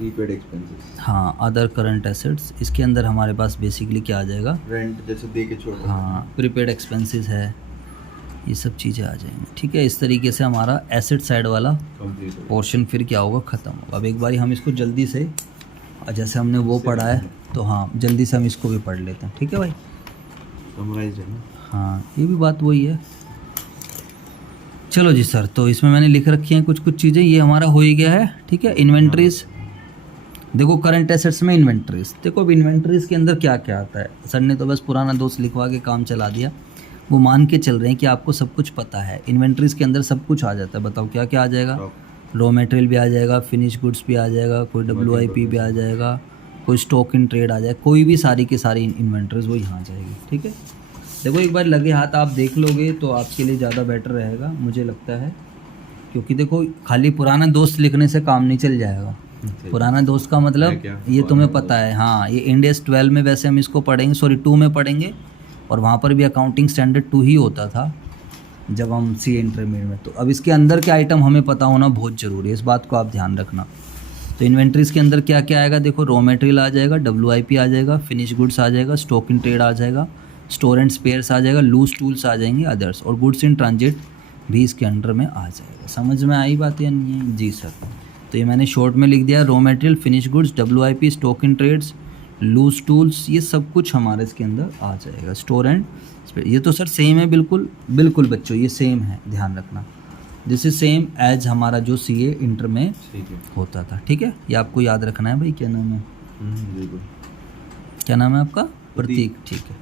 Prepaid expenses, हाँ अदर करंट एसेट्स, इसके अंदर हमारे पास बेसिकली क्या आ जाएगा, रेंट जैसे दे के छोड़ रहे हैं। हाँ प्रीपेड एक्सपेंसेस है, ये सब चीज़ें आ जाएंगी। ठीक है, इस तरीके से हमारा एसेट साइड वाला कंप्लीट हो पोर्शन फिर क्या होगा, ख़त्म होगा। अब एक बारी हम इसको जल्दी से, जैसे हमने वो पढ़ा है तो हाँ जल्दी से हम इसको भी पढ़ लेते हैं। ठीक है भाई, समराइज है ना। हाँ ये भी बात वही है। चलो जी सर, तो इसमें मैंने लिख रखी हैं कुछ चीज़ें, ये हमारा हो ही गया है। ठीक है, इन्वेंट्रीज देखो, करंट एसेट्स में इन्वेंट्रीज देखो। अब इन्वेंट्रीज के अंदर क्या क्या आता है, सर ने तो बस पुराना दोस्त लिखवा के काम चला दिया। वो मान के चल रहे हैं कि आपको सब कुछ पता है। इन्वेंट्रीज के अंदर सब कुछ आ जाता है। बताओ क्या क्या आ जाएगा, रॉ मटेरियल भी आ जाएगा, फिनिश गुड्स भी आ जाएगा, कोई WIP भी आ जाएगा, कोई स्टॉक इन ट्रेड आ जाएगा, कोई भी सारी की सारी इन्वेंट्रीज वो यहाँ आ जाएगी। ठीक है, देखो एक बार लगे हाथ आप देख लोगे तो आपके लिए ज़्यादा बेटर रहेगा मुझे लगता है, क्योंकि देखो खाली पुराना दोस्त लिखने से काम नहीं चल जाएगा। पुराना दोस्त का मतलब ये तुम्हें पता है, हाँ ये इंडेस 12 में वैसे हम इसको पढ़ेंगे, सॉरी 2 में पढ़ेंगे, और वहाँ पर भी अकाउंटिंग स्टैंडर्ड 2 ही होता था जब हम CA इंटरमीडिएट में। तो अब इसके अंदर के आइटम हमें पता होना बहुत ज़रूरी है, इस बात को आप ध्यान रखना। तो इन्वेंट्रीज़ के अंदर क्या क्या आएगा, देखो रॉ मटेरियल आ जाएगा, WIP आ जाएगा, फिनिश गुड्स आ जाएगा, स्टॉक इन ट्रेड आ जाएगा, स्टोर एंड स्पेयर्स आ जाएगा, लूज टूल्स आ जाएंगे, अदर्स, और गुड्स इन ट्रांजिट भी इसके अंडर में आ जाएगा। समझ में आई बात या नहीं है? जी सर, तो ये मैंने शॉर्ट में लिख दिया, raw material, finish goods, WIP, stock in trades, loose tools, ये सब कुछ हमारे इसके अंदर आ जाएगा। स्टोर एंड स्पेयर, ये तो सर सेम है, बिल्कुल बिल्कुल बच्चों ये सेम है, ध्यान रखना। दिस इज सेम एज हमारा जो CA इंटर में होता था। ठीक है, ये आपको याद रखना है भाई। क्या नाम है, क्या नाम है आपका? प्रतीक। ठीक है,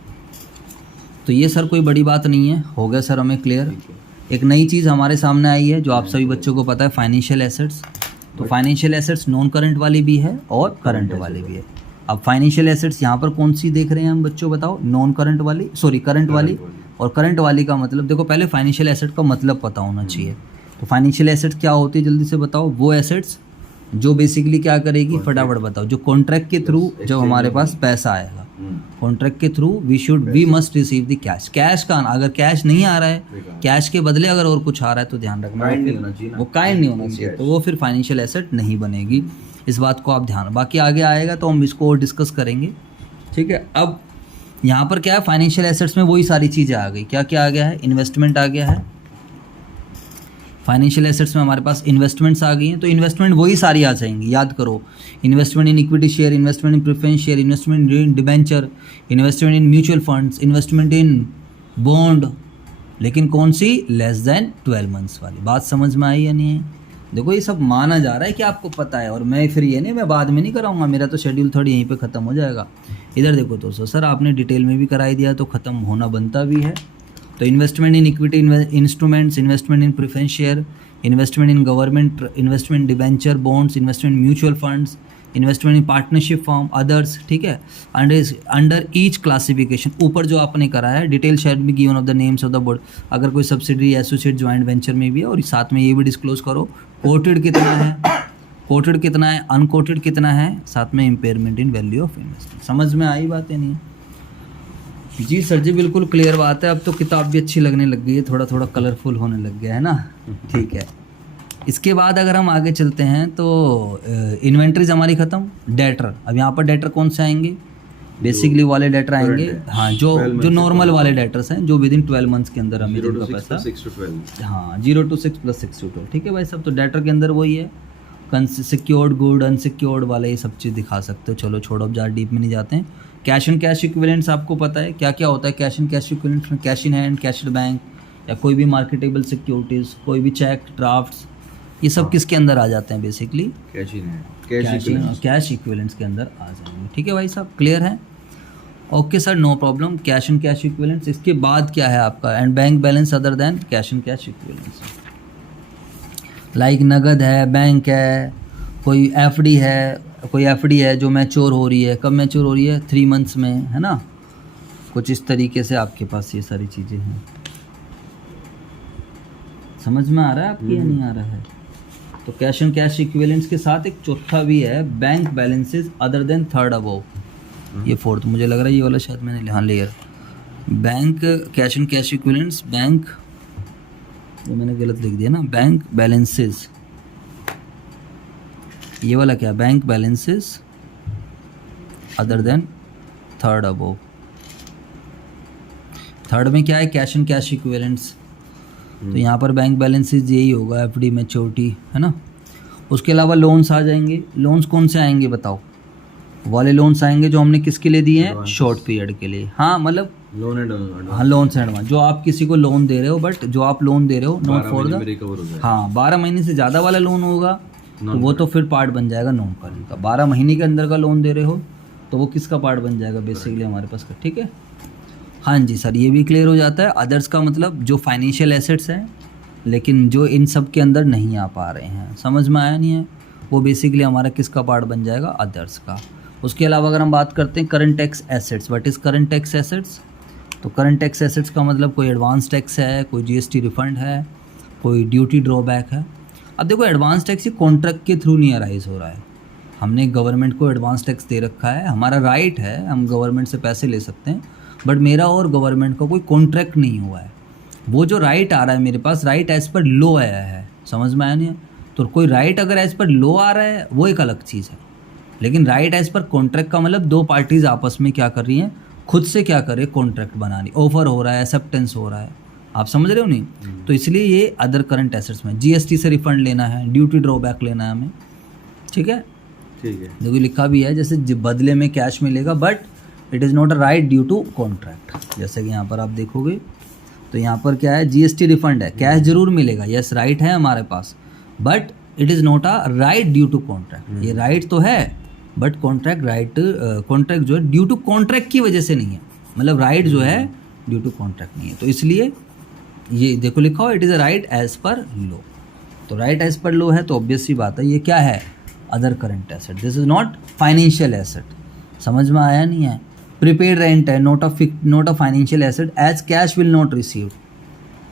तो ये सर कोई बड़ी बात नहीं है, हो गया सर हमें क्लियर। एक नई चीज़ हमारे सामने आई है जो आप सभी बच्चों को पता है, फाइनेंशियल एसेट्स। तो फाइनेंशियल एसेट्स नॉन करंट वाली भी है और करंट वाली भी है। अब फाइनेंशियल एसेट्स यहाँ पर कौन सी देख रहे हैं हम बच्चों, बताओ? नॉन करंट वाली, सॉरी करंट वाली। और करंट वाली का मतलब देखो, पहले फाइनेंशियल एसेट का मतलब पता होना चाहिए। तो फाइनेंशियल एसेट्स क्या होती है, जल्दी से बताओ? वो एसेट्स जो बेसिकली क्या करेगी, फटाफट बताओ। जो कॉन्ट्रैक्ट के थ्रू जब हमारे पास पैसा आएगा, कॉन्ट्रैक्ट के through we must receive the cash. Cash का अगर कैश नहीं आ रहा है, कैश के बदले अगर और कुछ आ रहा है तो ध्यान रखना वो काइंड नहीं होना चाहिए, तो वो फिर फाइनेंशियल एसेट नहीं बनेगी। इस बात को आप ध्यान, बाकी आगे आएगा तो हम इसको और डिस्कस करेंगे। ठीक है, अब यहाँ पर क्या है, फाइनेंशियल एसेट्स में वही सारी चीज़ें आ गई। क्या क्या आ गया है, इन्वेस्टमेंट आ गया है। फाइनेंशियल एसेट्स में हमारे पास इन्वेस्टमेंट्स आ गई हैं, तो इन्वेस्टमेंट वही सारी आ जाएंगी, याद करो। Investment in equity share, investment in preference share, investment in debenture, investment in mutual funds, investment in bond, लेकिन कौन सी, लेस देन 12 मंथ्स वाली। बात समझ में आई या नहीं है? देखो ये सब माना जा रहा है कि आपको पता है, और मैं फिर ये नहीं, मैं बाद में नहीं कराऊंगा, मेरा तो शेड्यूल 3 यहीं पे ख़त्म हो जाएगा। इधर देखो दोस्तों, सर आपने डिटेल में भी कराई दिया तो ख़त्म होना बनता भी है। तो investment in equity instruments, investment in preference share, investment in government, investment debenture, bonds, investment in mutual funds, investment in partnership form, others. ठीक है, अंडर ईच क्लासिफिकेशन, ऊपर जो आपने करा है, डिटेल शेयर भी given of the names of the board. अगर कोई सब्सिडरी, एसोसिएट, ज्वाइंट वेंचर में भी है, और साथ में ये भी डिस्क्लोज करो कोटेड कितना है, कोटेड कितना है, अनकोटेड कितना है, साथ में impairment in value of investment. समझ में आई बात है नहीं? जी सर जी, बिल्कुल क्लियर बात है। अब तो किताब भी अच्छी लगने लग गई है, थोड़ा थोड़ा कलरफुल होने लग गया है ना। ठीक है, इसके बाद अगर हम आगे चलते हैं तो इन्वेंट्रीज हमारी ख़त्म। डेटर, अब यहाँ पर डेटर कौन से आएंगे, बेसिकली वाले डेटर आएंगे, हाँ जो नॉर्मल वाले डेटर्स हैं, जो विद इन 12 मंथ्स के अंदर हमें जिनका पैसा, हाँ 0 to 6 + 6 to 12। ठीक है भाई सब, तो डेटर के अंदर वही है, सिक्योर्ड गुड, अनसिक्योर्ड वाले, ये सब चीज़ दिखा सकते हो। चलो छोड़ो, अब ज़्यादा डीप में नहीं जाते हैं। कैश एंड कैश इक्विवेलेंट्स आपको पता है क्या क्या होता है। कैश एंड कैश इक्विवेलेंट्स में cash in hand, cash in bank, या कोई भी मार्केटेबल सिक्योरिटीज़, कोई भी चेक, ड्राफ्ट्स, ये सब किसके अंदर आ जाते हैं, basically cash in hand, cash equivalents के अंदर आ जाएंगे। ठीक है भाई साहब, क्लियर है? Okay sir, no problem. Cash and cash equivalents, इसके बाद क्या है आपका, and bank balance other than cash and cash equivalents, like नगद है, बैंक है, कोई FD है, कोई FD है जो मैच्योर हो रही है। कब मैच्योर हो रही है, 3 मंथ्स में, है ना। कुछ इस तरीके से आपके पास ये सारी चीज़ें हैं। समझ में आ रहा है आपकी या नहीं आ रहा है? तो कैश एंड कैश इक्विवेलेंट्स के साथ एक चौथा भी है, bank balances other than third above. ये फोर्थ मुझे लग रहा है, ये वाला शायद मैंने यहाँ layer, bank cash and cash equivalents, bank, ये मैंने गलत लिख दिया ना, बैंक बैलेंसेस ये वाला क्या, bank balances other than third above. Third में क्या है, कैश एंड कैश इक्विवेलेंट्स। तो यहाँ पर बैंक बैलेंसेस यही होगा, एफडी मैच्योरिटी, है ना। उसके अलावा लोन्स आ जाएंगे। लोन्स कौन से आएंगे बताओ, वाले लोन्स आएंगे जो हमने किसके लिए दिए हैं, शॉर्ट पीरियड के लिए। हाँ मतलब लोन एंड हाँ लोन्स एंड एडवांस, जो आप किसी को लोन दे रहे हो, बट जो आप लोन दे रहे हो नॉट फॉर द, रिकवर हो जाए। हाँ 12 महीने से ज़्यादा वाला लोन होगा तो वो तो फिर पार्ट बन जाएगा नॉन करंट का। 12 महीने के अंदर का लोन दे रहे हो तो वो किसका पार्ट बन जाएगा, बेसिकली हमारे पास का। ठीक है, हाँ जी सर, ये भी क्लियर हो जाता है। अदर्स का मतलब जो फाइनेंशियल एसेट्स हैं लेकिन जो इन सब के अंदर नहीं आ पा रहे हैं, समझ में आया नहीं है, वो बेसिकली हमारा किसका पार्ट बन जाएगा, अदर्स का। उसके अलावा अगर हम बात करते हैं current tax assets, what is current tax assets, तो करंट टैक्स एसेट्स का मतलब कोई एडवांस टैक्स है, कोई जीएसटी रिफंड है, कोई ड्यूटी ड्रॉबैक है। अब देखो एडवांस टैक्स ये कॉन्ट्रैक्ट के थ्रू नहीं अराइज हो रहा है, हमने गवर्नमेंट को एडवांस टैक्स दे रखा है, हमारा राइट है, हम गवर्नमेंट से पैसे ले सकते हैं, बट मेरा और गवर्नमेंट का कोई कॉन्ट्रैक्ट नहीं हुआ है। वो जो राइट आ रहा है मेरे पास, राइट एज पर लॉ आया है, समझ में आया नहीं है। तो कोई राइट अगर एज पर लॉ आ रहा है वो एक अलग चीज़ है, लेकिन राइट एज पर कॉन्ट्रैक्ट का मतलब दो पार्टीज आपस में क्या कर रही हैं, खुद से क्या करे, कॉन्ट्रैक्ट बनानी, ऑफर हो रहा है, एक्सेप्टेंस हो रहा है, आप समझ रहे हो नहीं। तो इसलिए ये अदर करंट एसेट्स में जीएसटी से रिफंड लेना है, ड्यूटी ड्रॉबैक लेना है हमें। ठीक है, ठीक है, देखो लिखा भी है जैसे बदले में कैश मिलेगा but it is not a right due to contract. जैसे कि यहाँ पर आप देखोगे तो यहाँ पर क्या है, जीएसटी रिफंड है, कैश जरूर मिलेगा, यस राइट है हमारे पास, but it is not a right due to contract. ये राइट तो है बट कॉन्ट्रैक्ट राइट, कॉन्ट्रैक्ट जो है ड्यू टू कॉन्ट्रैक्ट की वजह से नहीं है, मतलब राइट जो है ड्यू टू कॉन्ट्रैक्ट नहीं है। तो इसलिए ये देखो लिखा हो, it is a right as per law. तो राइट एज पर लॉ है तो ऑब्वियस सी बात है ये क्या है, other current asset, this is not financial asset. समझ में आया नहीं है। प्रीपेड रेंट है, not a financial asset as cash will not receive.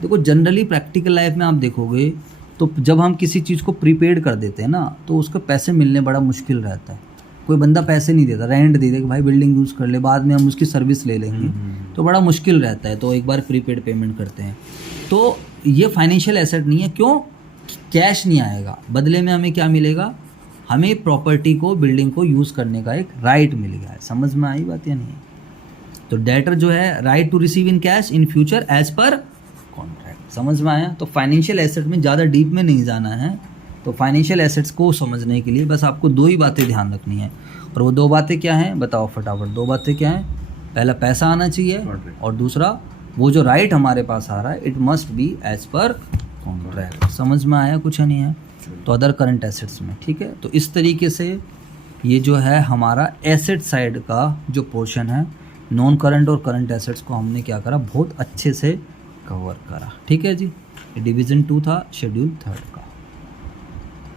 देखो जनरली प्रैक्टिकल लाइफ में आप देखोगे तो जब हम किसी चीज़ को प्रीपेड कर देते हैं ना तो उसके पैसे मिलने बड़ा मुश्किल रहता है। कोई बंदा पैसे नहीं देता, रेंट दे दे कि भाई बिल्डिंग यूज़ कर ले, बाद में हम उसकी सर्विस ले लेंगे, तो बड़ा मुश्किल रहता है, तो एक बार प्रीपेड पेमेंट करते हैं। तो ये फाइनेंशियल एसेट नहीं है, क्यों, कैश नहीं आएगा, बदले में हमें क्या मिलेगा, हमें प्रॉपर्टी को, बिल्डिंग को यूज़ करने का एक राइट मिल गया है। समझ में आई बात या नहीं? तो डेटर जो है right to receive in cash in future as per contract. समझ में आया? तो फाइनेंशियल एसेट में ज़्यादा डीप में नहीं जाना है। तो फाइनेंशियल एसेट्स को समझने के लिए बस आपको दो ही बातें ध्यान रखनी है, और वो दो बातें क्या हैं बताओ फटाफट। दो बातें क्या हैं? पहला पैसा आना चाहिए, और दूसरा वो जो राइट हमारे पास आ रहा है it must be as per contract. समझ में आया कुछ नहीं है? तो अदर करंट एसेट्स में, ठीक है। तो इस तरीके से ये जो है हमारा एसेट साइड का जो पोर्शन है, नॉन करंट और करंट एसेट्स को हमने क्या करा, बहुत अच्छे से कवर करा। ठीक है जी, डिवीज़न 2 था शेड्यूल 3 का।